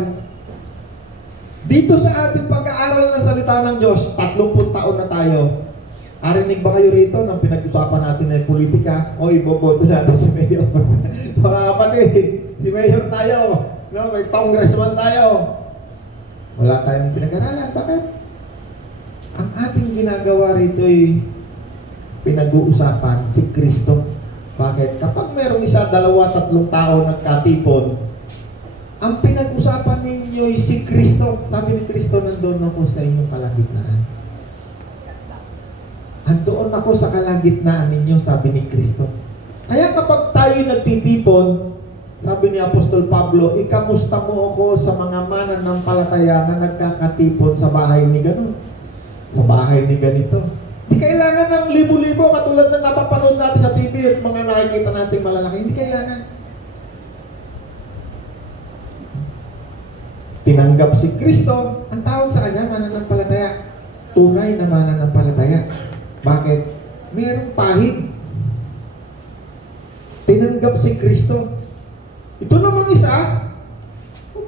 Dito sa ating pag-aaral ng salita ng Diyos, 30 taon na tayo. Arinig ba kayo rito nang pinag-usapan natin ng politika? O iboboto natin si Mayor. Mga kapatid, si Mayor tayo. No, may congressman tayo. Wala tayong pinag-aralan. Bakit? Ang ating ginagawa rito ay pinag-uusapan si Kristo. Bakit? Kapag mayroong 1, 2, 3 tao nagkatipon, ang pinag-usapan ninyo ay si Kristo. Sabi ni Kristo, nandoon ako sa inyong kalagitnaan. Andoon ako sa kalagitnaan ninyo, sabi ni Kristo. Kaya kapag tayo nagtitipon, sabi ni Apostol Pablo, ikamusta mo ako sa mga mananampalataya na nagkakatipon sa bahay ni ganun, sa bahay ni ganito. Hindi kailangan ng libo-libo katulad ng napapanood natin sa TV at mga nakikita natin malalaki. Hindi kailangan. Tinanggap si Kristo, ang tawag sa kanya, mananampalataya. Tunay na mananampalataya. Bakit? Mayroong pahig. Tinanggap si Kristo. Ito namang isa,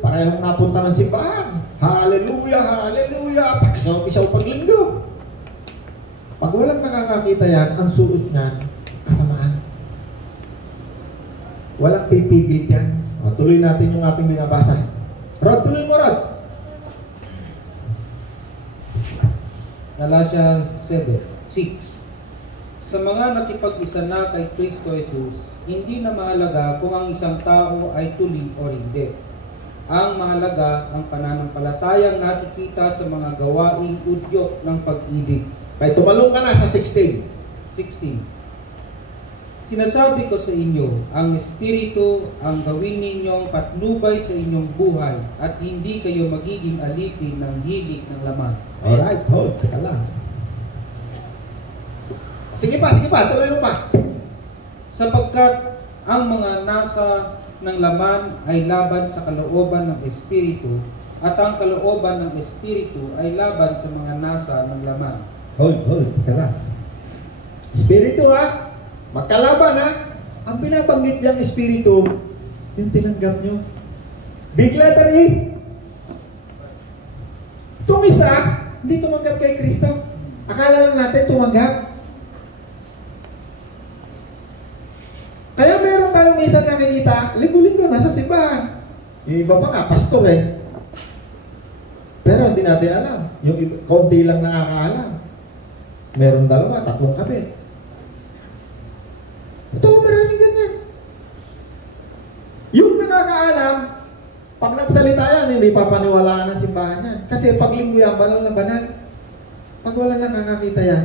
parehong napunta ng simbahan. Hallelujah, hallelujah, pakisaw-kisaw paglinggo. Pag walang nakakakita yan, ang suot niyan, kasamaan. Walang pipigil yan. Tuloy natin yung ating binabasa. Rod, tuloy mo, Rod. Galatia 7:6. Sa mga nakipag-isa na kay Kristo Jesus, hindi na mahalaga kung ang isang tao ay tuli o hindi. Ang mahalaga ang pananampalatayang nakikita sa mga gawaing udyok ng pag-ibig. Kaya tumalong ka na sa 16. 16. Sinasabi ko sa inyo, ang Espiritu ang gawin ninyong patnubay sa inyong buhay at hindi kayo magiging alipin ng hilig ng laman. Alright, hold. Teka lang. Sige pa, tuloy mo pa. Sapagkat ang mga nasa ng laman ay laban sa kalooban ng Espiritu at ang kalooban ng Espiritu ay laban sa mga nasa ng laman. Hold. Teka lang. Espiritu ha? Magkalaban ha? Ang binabanggit niyang Espiritu, yung tinanggap nyo. Big letter E. Itong isa, hindi tumanggap kay Kristo. Akala lang natin tumanggap. Kaya meron tayong minsan nakikita, linggo-linggo nasa simbahan. Yung iba pa nga, pastor eh. Pero hindi natin alam. Yung iba, konti lang nakakaalam. Meron 2, 3 kabit. Ito, maraming ganyan. Yung nakakaalam, pag nagsalita yan, hindi papaniwalaan ng simbahan yan. Kasi pag linggo yan, banal na banal. Pag wala lang nakakita yan,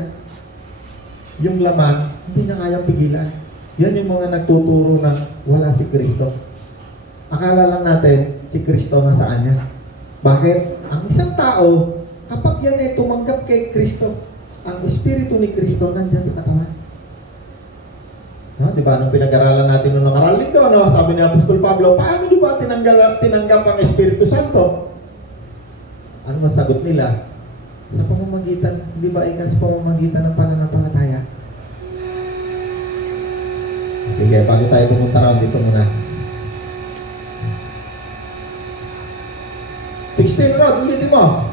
yung laman, hindi na kayang pigilan. Yan yung mga nagtuturo ng wala si Kristo. Akala lang natin, si Kristo nasaan yan. Bakit? Ang isang tao, kapag yan ay tumanggap kay Kristo, ang Espiritu ni Kristo nandyan sa katawan. No, di ba? Nung pinag-aralan natin nung nakaraang linggo, no? Sabi ni Apostol Pablo, paano di ba tinanggap ang Espiritu Santo? Ano masagot nila? Sa pamamagitan, di ba ika sa pamamagitan ng pananampalataya? Sige, bago tayo pumunta raw dito muna. 16 Rod, ulitin mo.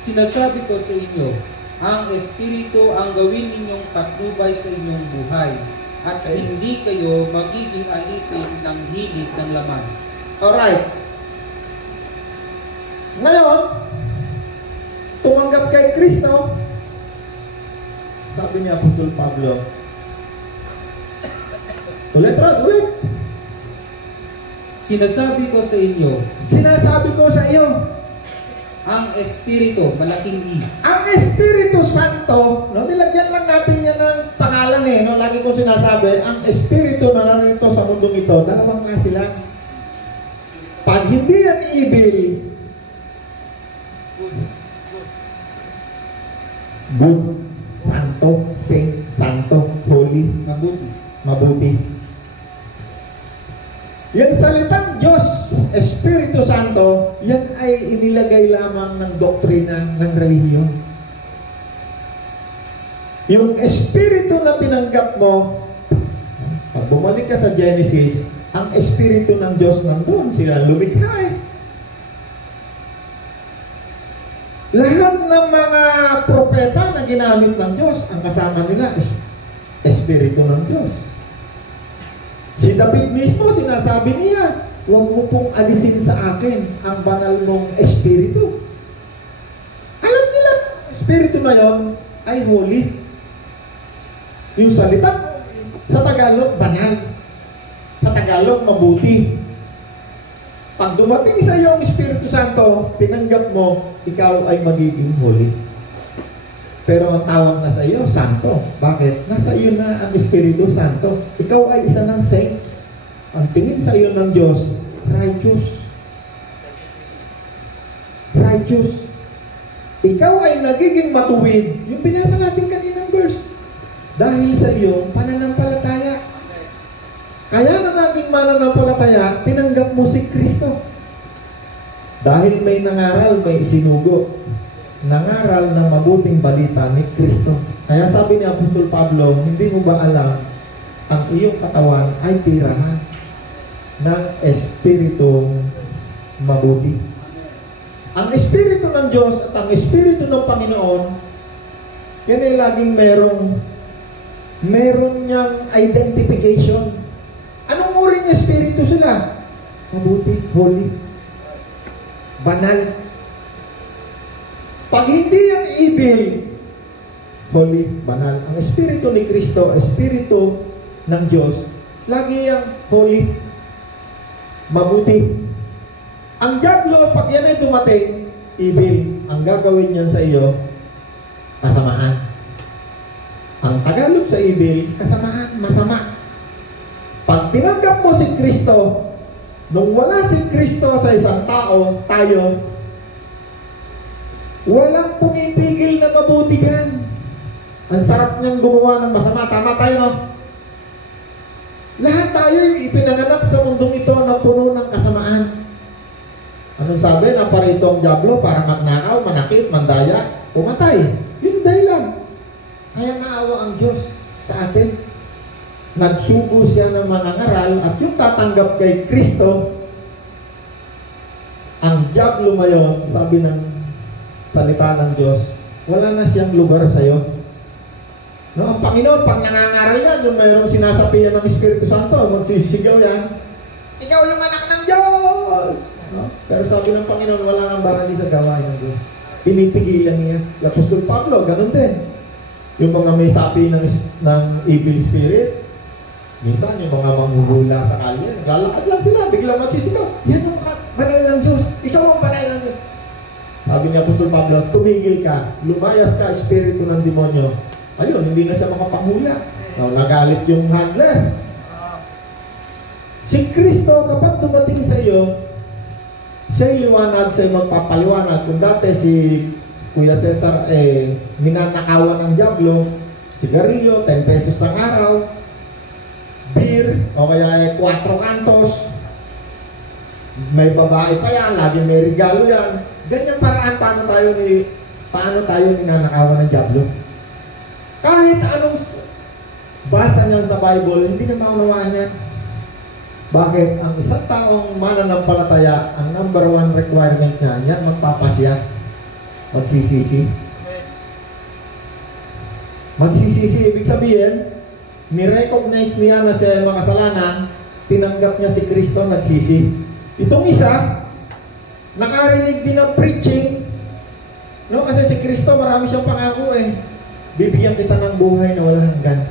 Sinasabi ko sa inyo, ang Espiritu ang gawin ninyong patnubay sa inyong buhay at hindi kayo magiging alipin ng hilig ng laman. Alright. Ngayon, tumanggap kay Kristo, sabi ni Apostol Pablo, ulit. Sinasabi ko sa iyo, ang Espiritu, malaking E. Ang Espiritu Santo, no, nilagyan lang natin yan ng pangalan eh, no? Lagi ko sinasabi, ang Espiritu na narito sa mundong ito, 2 klase lang. Pag hindi yan evil, good, santo, saint, santo, holy, mabuti. Yung salitang Diyos, Espiritu Santo, yan ay inilagay lamang ng doktrina ng relihiyon. Yung Espiritu na tinanggap mo, pag bumalik ka sa Genesis, ang Espiritu ng Diyos nandun, sila lumikha eh. Lahat ng mga propeta na ginamit ng Diyos, ang kasama nila is Espiritu ng Diyos. Si David mismo, sinasabi niya, huwag mo pong alisin sa akin ang banal mong Espiritu. Alam nila, Espiritu na yon ay holy. Yung salita, sa Tagalog, banal. Sa Tagalog, mabuti. Pag dumating sa iyo ang Espiritu Santo, tinanggap mo, ikaw ay magiging holy. Pero ang tawag na sa iyo, Santo. Bakit? Nasa iyo na ang Espiritu Santo. Ikaw ay isa ng saints. Ang tingin sa iyo ng Diyos, righteous. Righteous. Ikaw ay nagiging matuwid. Yung binasa natin kaninang verse. Dahil sa iyong pananampalataya. Kaya na naging mananampalataya, tinanggap mo si Kristo. Dahil may nangaral, may isinugo. Nangaral ng mabuting balita ni Kristo. Kaya sabi ni Apostol Pablo, hindi mo ba alam, ang iyong katawan ay tirahan ng Espiritong mabuti. Ang Espiritu ng Diyos at ang Espiritu ng Panginoon, yan ay laging meron niyang identification. Anong uri ng Espiritu sila? Mabuti, holy, banal. Pag hindi ang evil, holy, banal. Ang Espiritu ni Kristo, Espiritu ng Diyos, lagi yung holy, mabuti. Ang diablo, pag yan ay dumating, evil. Ang gagawin niyan sa iyo, kasamaan. Ang Tagalog sa evil, kasamaan, masama. Pag tinanggap mo si Kristo, nung wala si Kristo sa isang tao, tayo, walang pumipigil na mabuti yan. Ang sarap niyang gumawa ng masama. Tama tayo, no? Lahat tayo ipinanganak sa mundong ito na puno ng kasamaan. Anong sabi? Naparito ang diablo para magnakaw, manakit, mandaya, umatay. Yun dahilan. Kaya naawa ang Diyos sa atin. Nagsugo siya ng mga ngaral at yung tatanggap kay Kristo, ang diablo ngayon, sabi ng salita ng Diyos, wala na siyang lugar sa iyo. No, ang Panginoon, pag nangangaral yan, yung mayroong sinasapian ng Espiritu Santo, magsisigaw yan, ikaw yung anak ng Diyos! No? Pero sabi ng Panginoon, wala kang bahagi sa gawain ng Diyos. Pinipigilan niya. Si Apostol Pablo, ganun din. Yung mga may sapi ng evil spirit, minsan yung mga manghuhula sa kalye, naglalakad lang sila, biglang magsisigaw, yan yung banal ng Diyos, ikaw ang banal ng Diyos. Sabi ni Apostol Pablo, tumigil ka, lumayas ka, espiritu ng demonyo. Ayun, hindi na siya makapanghula. Nagalit yung handler. Si Kristo, kapag dumating sa iyo, siya'y liwanag, siya'y magpapaliwanag. Kung dati si Kuya Cesar, minanakawan ng diablo, sigarilyo, 10 pesos ang araw, beer, o kaya 4 kantos, may babae pa yan, lagi may regalo yan. Ganyang paraan paano tayo ninanakawan ng diablo. Kahit anong basa niyan sa Bible, hindi na maunawaan yan. Bakit? Ang isang taong mananampalataya, ang number 1 requirement niya, yan magpapasya, magsisisi. Magsisisi, ibig sabihin, ni-recognize niya na siya yung makasalanan, tinanggap niya si Kristo, nagsisi. Itong isa, nakarinig din ng preaching, no? Kasi si Kristo, marami siyang pangako bibigyan kita ng buhay na walang hanggan.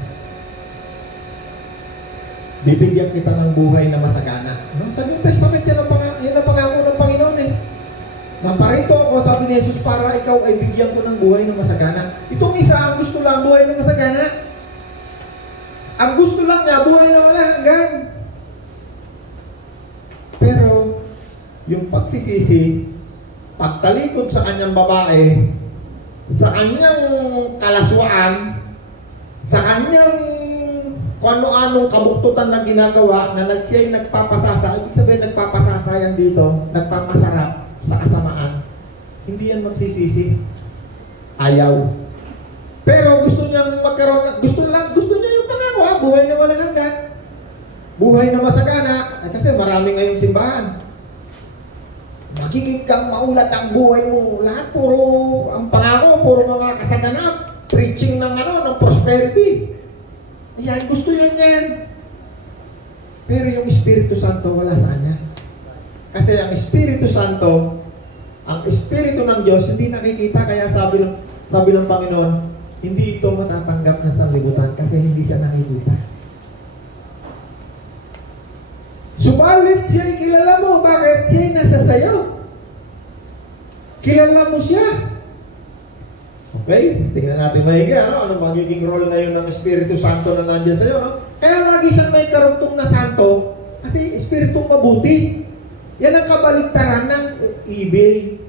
Bibigyan kita ng buhay na masagana. No? Sa New Testament, yan ang pangako ng Panginoon Naparito ako, sabi ni Jesus, para ikaw ay bigyan ko ng buhay na masagana. Itong isa, ang gusto lang buhay na masagana. Ang gusto lang niya, buhay na walang hanggan. Pero, yung pagsisisi, pagtalikod sa kanyang babae, sa kanyang kalaswaan, sa kanyang kung ano-anong kabuktutan na ginagawa na siya'y nagpapasasa, ibig sabihin nagpapasasa yan dito, nagpapasarap sa kasamaan, hindi yan magsisisi. Ayaw. Pero gusto niyang magkaroon, gusto niya yung pangako, buhay na walang hanggan, buhay na masagana. Kasi marami ngayong simbahan, Magiging kang maulat ang buhay mo. Lahat puro, ang pangako, puro mga kasaganap. Preaching ng ng prosperity. Ayan, gusto yan. Pero yung Espiritu Santo, wala sa kanya. Kasi ang Espiritu Santo, ang Espiritu ng Diyos, hindi nakikita. Kaya sabi ng Panginoon, hindi ito matatanggap ng sanlibutan kasi hindi siya nakikita. Subalit siya'y kilala mo. Bakit? Siya'y nasa sayo. Kilala mo siya. Okay? Tingnan natin maigi. Ano magiging role ngayon ng Espiritu Santo na nandiyan sa'yo? Kaya lagi siyang may karugtong na santo kasi Espiritong mabuti. Yan ang kabaligtaran ng evil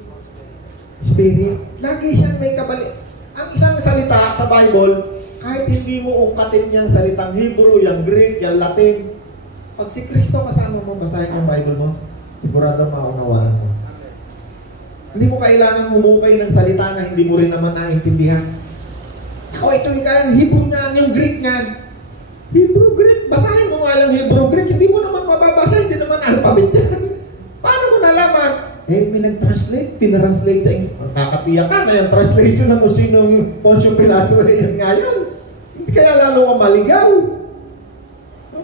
spirit. Lagi siyang may kabalik. Ang isang salita sa Bible, kahit hindi mo ungkatin yung salitang Hebrew, yung Greek, yung Latin, pag si Kristo kasama mo, basahin yung Bible mo, sigurado maunawalan mo. Hindi mo kailangan humukay ng salita na hindi mo rin naman naintindihan. Ako, ito yung Hebrew niyan, yung Greek niyan. Hebrew, Greek, basahin mo nga lang Hebrew, Greek, hindi mo naman mababasa, hindi naman alphabet yan. Paano mo nalaman? May nag-translate, tinranslate sa inyo. Kakatiyak ka na yung translation ng kung sinong Poncio Pilato yan ngayon. Hindi kaya lalo ka maligaw.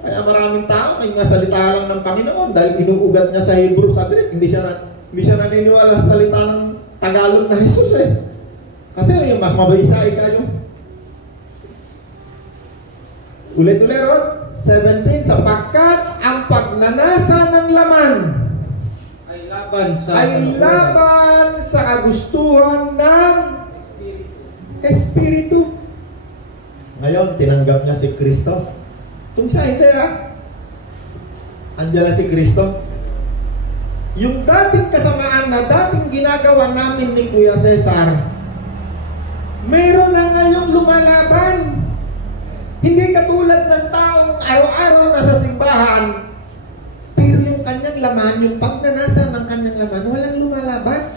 Kaya maraming tao, may mga salita lang ng Panginoon dahil inuugat niya sa Hebrew, sa Greek. Hindi siya naniniwala sa salita ng Tagalog na Jesus Kasi yung mas mabaysay kayo. Ulit-ulit, 17, sapagkat ang pagnanasa ng laman ay laban sa kagustuhan ng Espiritu. Ngayon, tinanggap niya si Kristo. Kung siya hindi andiyan na si Kristo. Yung dating kasamaan na dating ginagawa namin ni Kuya Cesar, meron na ngayong lumalaban. Hindi katulad ng taong araw-araw nasa simbahan, pero yung kanyang laman, yung pagnanasa ng kanyang laman, walang lumalaban.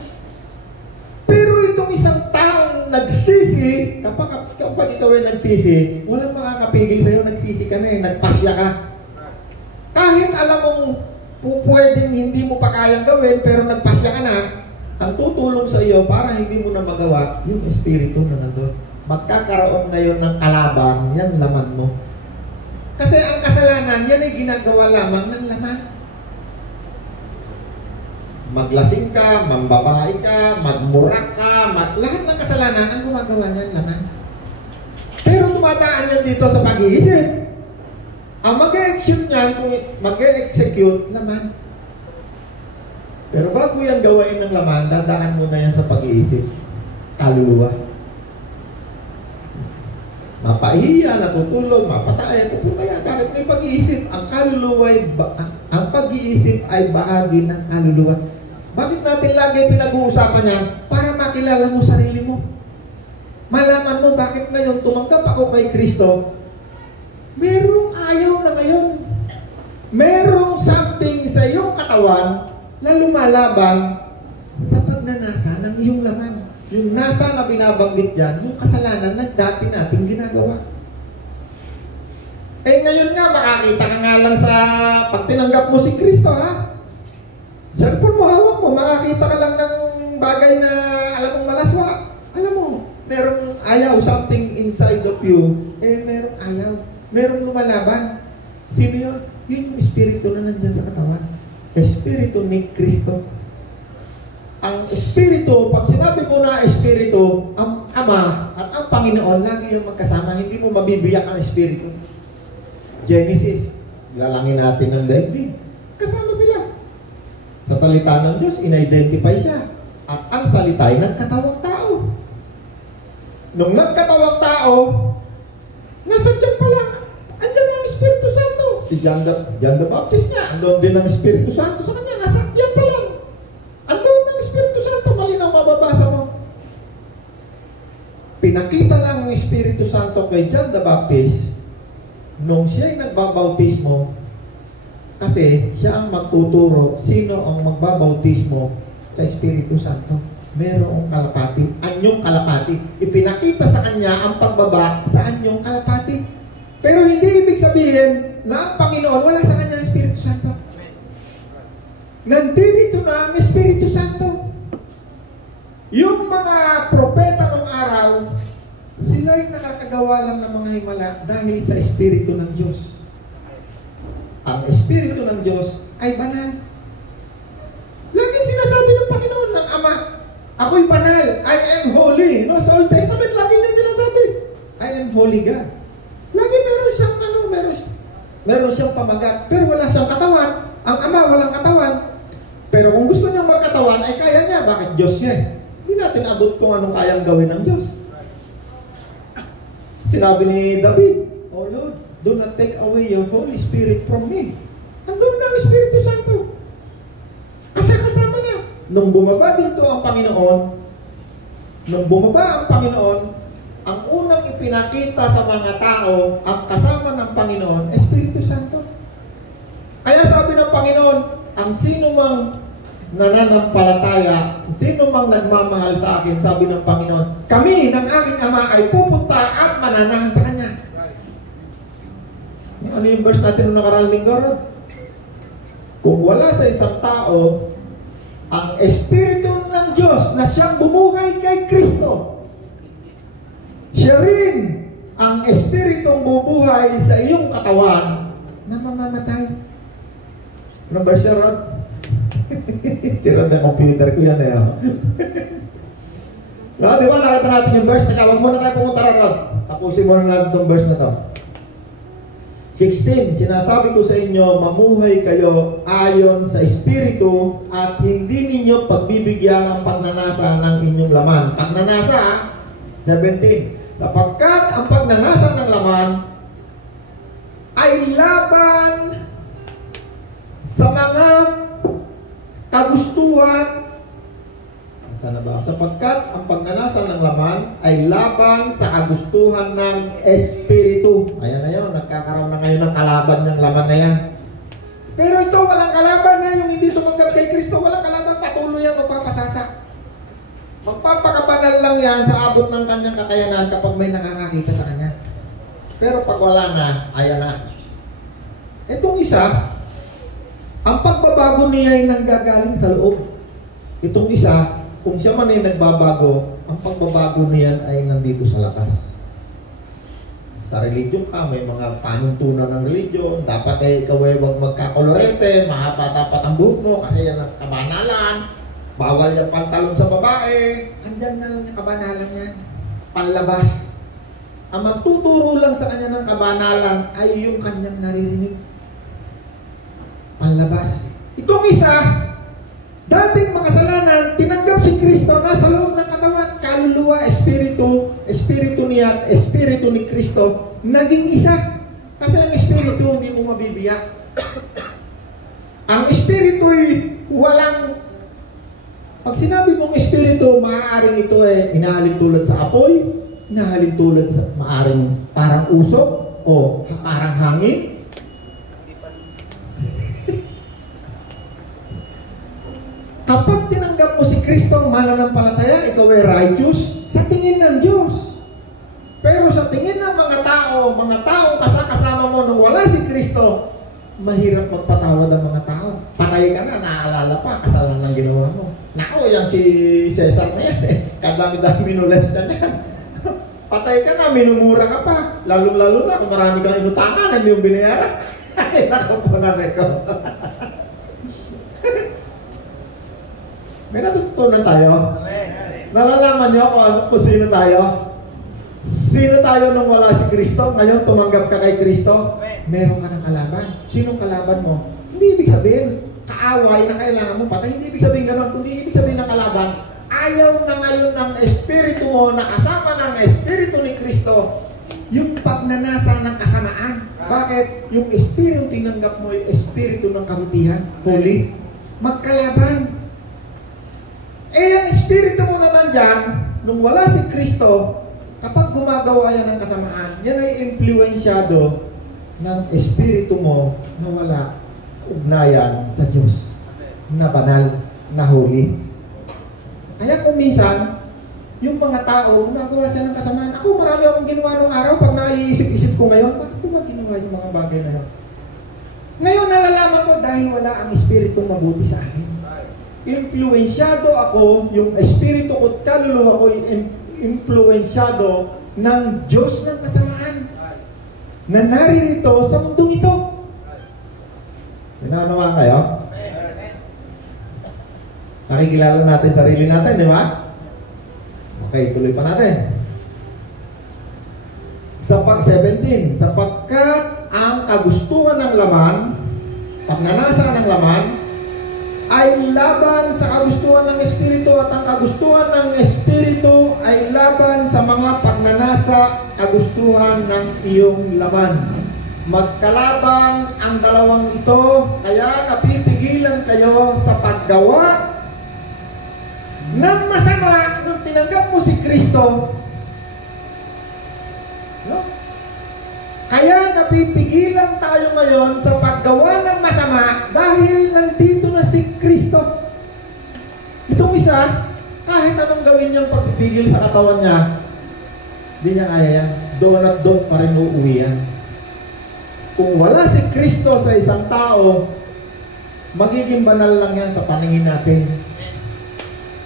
Pero itong isang taong nagsisi, kapag ikaw ay nagsisi, walang makakapigil sa'yo, nagsisi ka na nagpasya ka. Kahit alam mong pwedeng hindi mo pa kayang gawin, pero nagpasya ka na, ang tutulong sa iyo para hindi mo na magawa, yung Espiritu na nandun. Magkakaroon ngayon ng kalaban, yan laman mo. Kasi ang kasalanan, yan ay ginagawa lamang ng laman. Maglasing ka, mambabae ka, magmurak ka, lahat ng kasalanan, ang gumagawa niyan laman. Pero tumataan yan dito sa pag-iisip. Ang mag-execute niyan, kung mag-execute, laman. Pero bago yan gawain ng laman, dadaan muna yan sa pag-iisip. Kaluluwa. Mapahiya, natutulog, mapatay, pupunta yan. Bakit may pag-iisip? Ang kaluluwa, ang pag-iisip ay bahagi ng kaluluwa. Bakit natin lagi pinag-uusapan yan? Para makilala mo sarili mo. Malaman mo bakit ngayon tumanggap ako kay Kristo. Merong ayaw na ngayon. Merong something sa iyong katawan na lumalaban sa pagnanasa ng iyong laman. Yung nasa na binabanggit dyan, yung kasalanan na dati natin ginagawa. Ngayon nga, makakita ka nga lang sa pag tinanggap mo si Kristo, cellphone mo, hawak mo, makakita ka lang ng bagay na alam mong malaswa. Alam mo, merong ayaw, something inside of you, merong ayaw, merong lumalaban. Sino yun? Yun yung Espiritu na nandyan sa katawan. Espiritu ni Kristo. Ang Espiritu, pag sinabi mo na Espiritu, ang Ama at ang Panginoon, lagi yung magkasama. Hindi mo mabibiyak ang Espiritu. Genesis, lalangin natin ng daigdig. Kasama sila. Sa salita ng Diyos, in-identify siya. At ang salita ay nagkatawang tao. Nung nagkatawang tao, nasa tiyan pa lang, andyan ang Espiritu Santo. Si John the Baptist nga, andun din ang Espiritu Santo sa kanya, nasa tiyan pa lang. Andun ang Espiritu Santo, malinaw mababasa mo. Pinakita lang ang Espiritu Santo kay John the Baptist nung siya'y nagbabautismo, kasi siya ang magtuturo sino ang magbabautismo sa Espiritu Santo. Merong kalapati, anyong kalapati. Ipinakita sa kanya ang pagbaba sa anyong kalapati. Pero hindi ibig sabihin na ang Panginoon wala sa kanya Espiritu Santo. Nandito na ang Espiritu Santo. Yung mga propeta ng araw, sila'y nakakagawa lang ng mga himala dahil sa Espiritu ng Diyos. Ang Espiritu ng Diyos ay banal. Laging sinasabi ng Panginoon ng Ama, ako'y banal, I am holy. No, sa Old Testament, lagi niya sinasabi, I am holy God. Lagi meron siyang meron siyang pamagat, pero wala siyang katawan. Ang Ama walang katawan. Pero kung gusto niyang magkatawan, ay kaya niya. Bakit? Diyos niya. Hindi natin abot kung anong kayang gawin ng Diyos. Sinabi ni David, "Oh Lord, do not take away your Holy Spirit from me." Andun na ang Espiritu Santo. Kasi kasama na. Nung bumaba dito ang Panginoon, ang unang ipinakita sa mga tao, ang kasama ng Panginoon, Espiritu Santo. Kaya sabi ng Panginoon, ang sino mang nananampalataya, sino mang nagmamahal sa akin, sabi ng Panginoon, kami ng aking Ama ay pupunta at mananahan sa Kanya. Ano yung verse natin nung nakaraang linggo, Rod? Kung wala sa isang tao ang Espiritu ng Diyos na siyang bumuhay kay Kristo, siya rin ang Espiritong bubuhay sa iyong katawan na mamamatay. Ano ba siya, Rod? Sira na computer ko yan eh. No, di ba nakita natin yung verse? Teka, wag muna tayo pumunta, Rod. Tapusin muna natin itong verse na to. 16, sinasabi ko sa inyo, mamuhay kayo ayon sa Espiritu at hindi ninyo pagbibigyan ang pagnanasa ng inyong laman. Pagnanasa, 17, sapagkat ang pagnanasa ng laman ay laban sa mga kagustuhan. Sana ba? Sapagkat ang pagnanasa ng laman ay laban sa kagustuhan ng Espiritu. Ayan na yun, nagkakaroon na ngayon ng kalaban ng laman na yan. Pero ito, walang kalaban na yung hindi tumanggap kay Kristo, walang kalaban, patuloy ang magpapasasa. Magpapakabanal lang yan sa abot ng kanyang kakayanan kapag may nakakakita sa kanya. Pero pag wala na, ayan na. Itong isa, ang pagbabago niya ay nanggagaling sa loob. Itong isa, kung siya man ay nagbabago, ang pagbabago niyan ay nandito sa labas. Sa religion ka, may mga panuntunan ng religion. Dapat ay ikaw ay wag magkakolorete, mahaba dapat ang buhok mo kasi yan ang kabanalan. Bawal yung pantalon sa babae. Andyan na lang yung kabanalan niya. Panlabas. Ang magtuturo lang sa kanya ng kabanalan ay yung kanyang naririnig. Panlabas. Itong isa, dating makasalanan, tinanggap si Kristo, nasa loob ng katawan, kaluluwa, espiritu niya at espiritu ni Kristo, naging isa. Kasi ang espiritu hindi mo mabibiyak. Ang espiritu'y walang, pag sinabi mong espiritu, maaaring ito inahalin tulad sa apoy, inahalin tulad sa maaaring parang usok o parang hangin. Kapag tinanggap mo si Kristo mananampalataya, ikaw ay righteous sa tingin ng Diyos. Pero sa tingin ng mga taong kasama mo nung wala si Kristo, mahirap magpatawad ang mga tao. Patay ka na, naaalala pa, kasalanan ng ginawa mo. Nako, yan si Cesar na yan kadami-dami minules na yan. Patay ka na, minumura ka pa. Lalong-lalo na kung marami kang inutangan, hindi yung binayaran. Ay, nako po na ko. May natutunan tayo. Nalalaman niyo kung sino tayo? Sino tayo nung wala si Kristo? Ngayon tumanggap ka kay Kristo? Meron ka ng kalaban. Sinong kalaban mo? Hindi ibig sabihin kaaway na kailangan mo patay. Hindi ibig sabihin gano'n. Kundi ibig sabihin ng kalaban, ayaw na ngayon ng espiritu mo na kasama ng espiritu ni Kristo yung pagnanasa ng kasamaan. Bakit? Yung espiritu tinanggap mo yung espiritu ng kabutihan, holy, magkalaban. Ang espiritu mo na nandyan, nung wala si Kristo, kapag gumagawa yan ng kasamaan, yan ay impluensyado ng espiritu mo na wala ugnayan sa Diyos, na banal, na holy. Kaya kung minsan, yung mga tao, gumagawa siya ng kasamaan. Ako, marami akong ginawa nung araw, pag naiisip-isip ko ngayon, bakit ko ba ginawa yung mga bagay na yun? Ngayon nalalaman ko dahil wala ang Espiritong mabuti sa akin. Impluensyado ako, yung Espiritu ko at kaluluwa ko, impluensyado ng Diyos ng kasamaan na naririto sa mundong ito. Pinanawa kayo? Nakikilala natin sarili natin, di ba? Okay, tuloy pa natin. Sa pag-17, sapagkat ang kagustuhan ng laman, pagnanasa ng laman, ay laban sa kagustuhan ng Espiritu at ang kagustuhan ng Espiritu ay laban sa mga pagnanasa kagustuhan ng iyong laman. Magkalaban ang dalawang ito, kaya napipigilan kayo sa paggawa ng masama nung tinanggap mo si Kristo. No? Kaya napipigilan tayo ngayon sa paggawa ng masama dahil nandito na si Kristo. Itong isa, kahit anong gawin niyang pagpipigil sa katawan niya, hindi niya kaya yan. Doon at doon pa rin uuwi yan. Kung wala si Kristo sa isang tao, magiging banal lang yan sa paningin natin.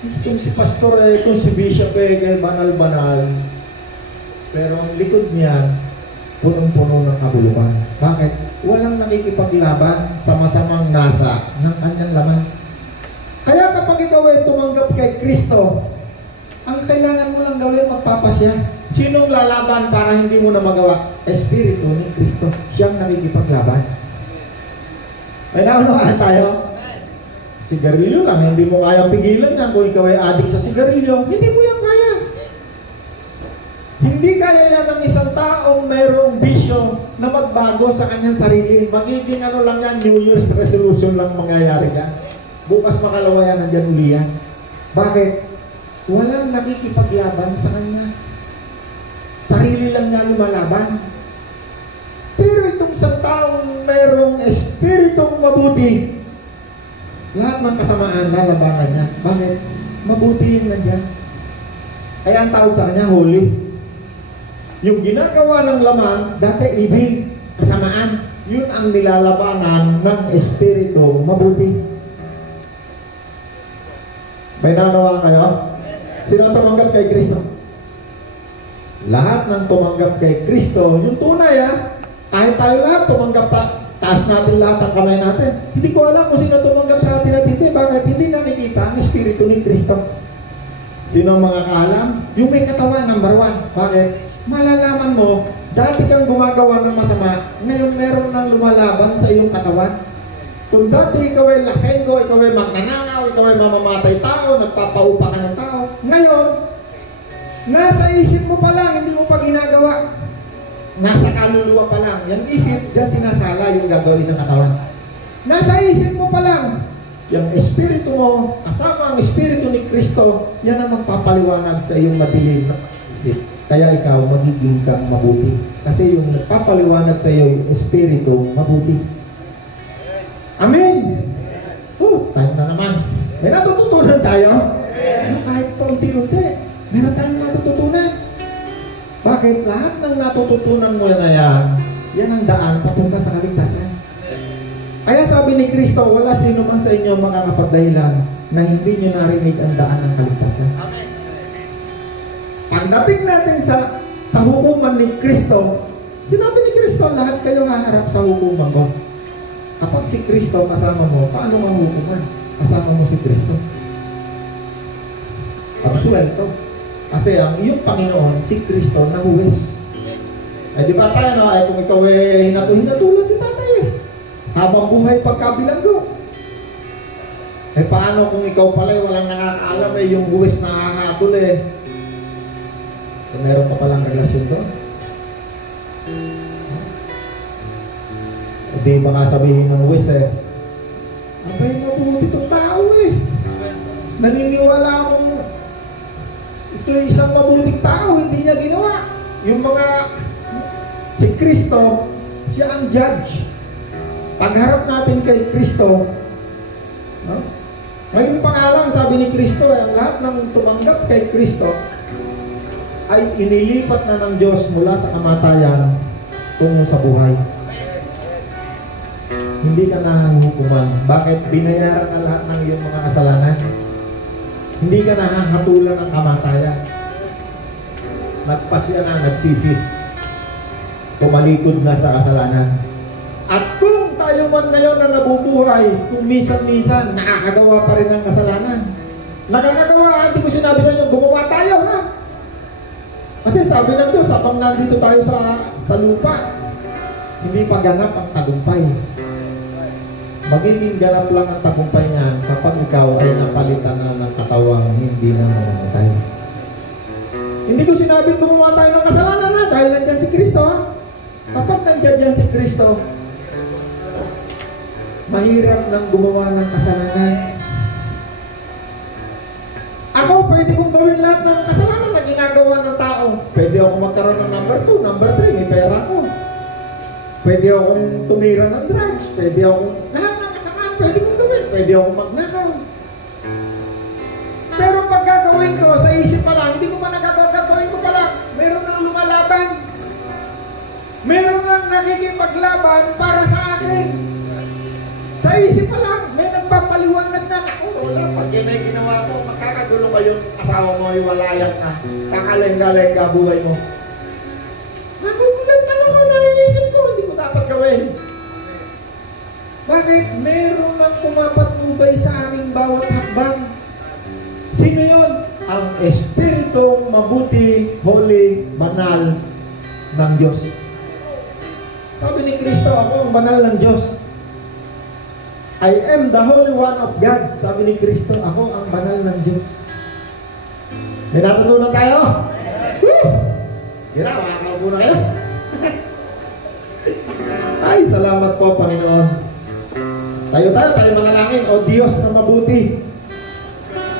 Itong si pastor itong si bishop kaya banal-banal. Pero ang likod niya, punong-puno ng kabulukan. Bakit? Walang nakikipaglaban sa masamang nasa ng kanyang laman. Kaya kapag ikaw ay tumanggap kay Kristo, ang kailangan mo lang gawin, magpapasya. Sinong lalaban para hindi mo na magawa? Espiritu ni Kristo. Siyang nakikipaglaban. Ay naunawaan tayo? Sigarilyo lang, hindi mo kayang pigilan yan. Kung ikaw ay adik sa sigarilyo, hindi mo yan kaya. Hindi kaya yan ng isang taong mayroong bisyo na magbago sa kanyang sarili. Magiging ano lang yan, New Year's resolution lang mangyayari yan. Bukas makalawa yan, nandyan uli yan. Bakit? Walang nakikipaglaban sa kanya. Sarili lang niya lumalaban. Pero itong isang taong mayroong espiritong mabuti, lahat ng kasamaan, lalabanan niya. Bakit? Mabuti yung nandyan. Kaya ang tawag sa kanya, holy. Yung ginagawa ng laman, dati evil, kasamaan. Yun ang nilalabanan ng espiritu mabuti. May nanawa kayo? Sino tumanggap kay Kristo? Lahat ng tumanggap kay Kristo, yung tunay kahit tayo lahat tumanggap taas natin lahat ang kamay natin. Hindi ko alam kung sino tumanggap sa atin at hindi. Bakit? Hindi nakikita ang Espiritu ni Kristo. Sino ang mga kaalam? Yung may katawan, number 1. Bakit? Malalaman mo, dati kang gumagawa ng masama, ngayon meron nang lumalaban sa iyong katawan. Kung dati ikaw ay lasenggo, ikaw ay magnanakaw, ikaw ay mamamatay tao, nagpapaupa ka ng tao, ngayon, nasa isip mo pa lang, hindi mo pa ginagawa. Nasa kaluluwa pa lang. Yung isip, dyan sinasala yung gagawin ng katawan. Nasa isip mo pa lang, yung espiritu mo, kasama ang espiritu ni Kristo, yan ang magpapaliwanag sa iyong madilim na isip. Kaya ikaw, magiging kang mabuti. Kasi yung nagpapaliwanag sa iyo, yung espiritu mabuti. Amen! Time na naman. May natututunan tayo? Kahit paunti-unti, meron tayong natututunan. Bakit? Lahat ng natututunan mo na yan ang daan papunta sa kaligtasan. Kaya sabi ni Kristo, wala sino man sa inyo makakapagdahilan na hindi nyo narinig ang daan ng kaligtasan. Amen. Pagdating natin sa hukuman ni Kristo, sinabi ni Kristo, lahat kayo haharap sa hukuman ko. Kapag si Kristo kasama mo, paano ang hukuman? Kasama mo si Kristo. Absuelto. Kasi ang iyong Panginoon, si Kristo na huwes. Di ba tayo kung ikaw hinatulan si tatay habang buhay pagkabilanggo. Paano kung ikaw pala walang nakakaalam yung huwes na hahatol meron ka palang relasyon doon. Di ba nga sabihin ng huwes abay mabuti itong tao naniniwala akong ito isang mabuting tao, hindi niya ginawa. Yung si Kristo, siya ang judge. Pagharap natin kay Kristo, ngayon pa nga lang, sabi ni Kristo, ang lahat ng tumanggap kay Kristo ay inilipat na ng Diyos mula sa kamatayan tungo sa buhay. hindi ka nahuhukuman. Bakit? Binayaran na lahat ng iyong mga kasalanan. Hindi ka nahahatulan ng kamatayan. Nagpasya na, nagsisi. Tumalikod na sa kasalanan. At kung tayo man ngayon na nabubuhay, kung misan-misan, nakakagawa pa rin ng kasalanan. Nakakagawa, hindi ko sinabi sa inyo, gumawa tayo ha. Kasi sabi ng Diyos, habang nandito tayo sa lupa, hindi pa ganap ang tagumpay. Magiging ganap lang ang tagumpay niyan kapag ikaw ay napalitan na ng katawang hindi na mamamatay. Hindi ko sinabing gumawa tayo ng kasalanan na dahil nandyan si Kristo ha. Kapag nandyan dyan si Kristo, mahirap nang gumawa ng kasalanan. Ako, pwede kong gawin lahat ng kasalanan na ginagawa ng tao. Pwede ako magkaroon ng number 2, number 3, may pera ko. Pwede akong tumira ng drugs. Pwede akong, lahat ng kasamaan pwede kong gawin. Pwede akong magnakaw. Pero pag gagawin ko, sa isip pa lang, hindi ko pa nagagawin ko pa lang. Meron nang lumalaban. Meron nang nakikipaglaban para sa akin. Sa isip pa lang, may nagpapaliwanag na, naku, wala, pag yan ay ginawa mo, magkakagulo pa yung asawa mo, iwalayan ka, kakalenga-lenga buhay mo. Nagugulat ako, naiisip ko, hindi ko dapat gawin. Bakit? Meron nang pumapatnubay sa aking bawat hakbang. Sino yun? Ang Espiritong mabuti, holy, banal ng Diyos. Sabi ni Kristo, ako ang banal ng Diyos. I am the Holy One of God. Sabi ni Kristo, ako ang banal ng Diyos. May natutunan tayo? Woo! Hira, makakaupo na kayo. Ay, salamat po, Panginoon. Tayo manalangin. O Diyos na mabuti,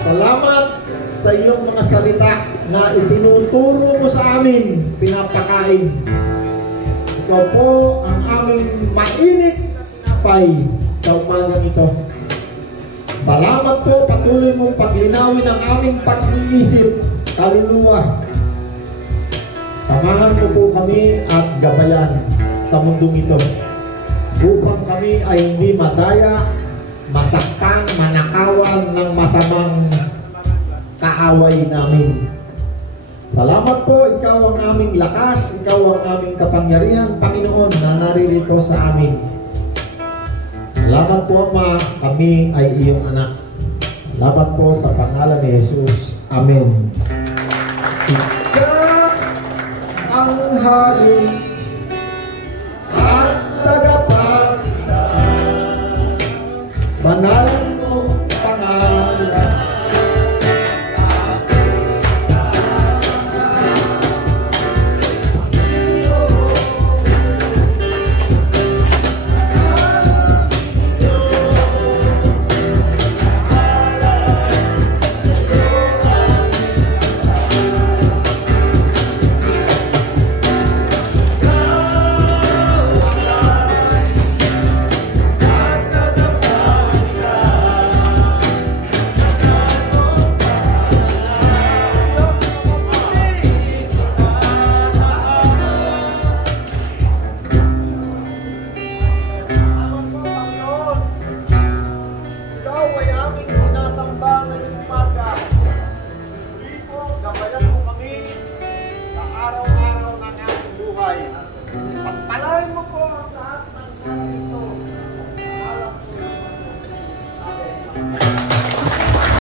salamat sa iyong mga salita na itinuturo mo sa amin, pinapakain. Ikaw po ang aming mainit na tinapay sa umagang ito. Salamat po, patuloy mong paglinawin ang aming pag-iisip, kaluluwa. Samahan mo po kami at gabayan sa mundong ito upang kami ay hindi madaya, masaktan, manakawan ng masamang kaaway namin. Salamat po, ikaw ang aming lakas, ikaw ang aming kapangyarihan, Panginoon, na naririto sa amin. Salamat po, Ama, kami ay iyong anak. Salamat po sa pangalan ni Jesus. Amen. Ikaw ang hari at tagapagligtas, banal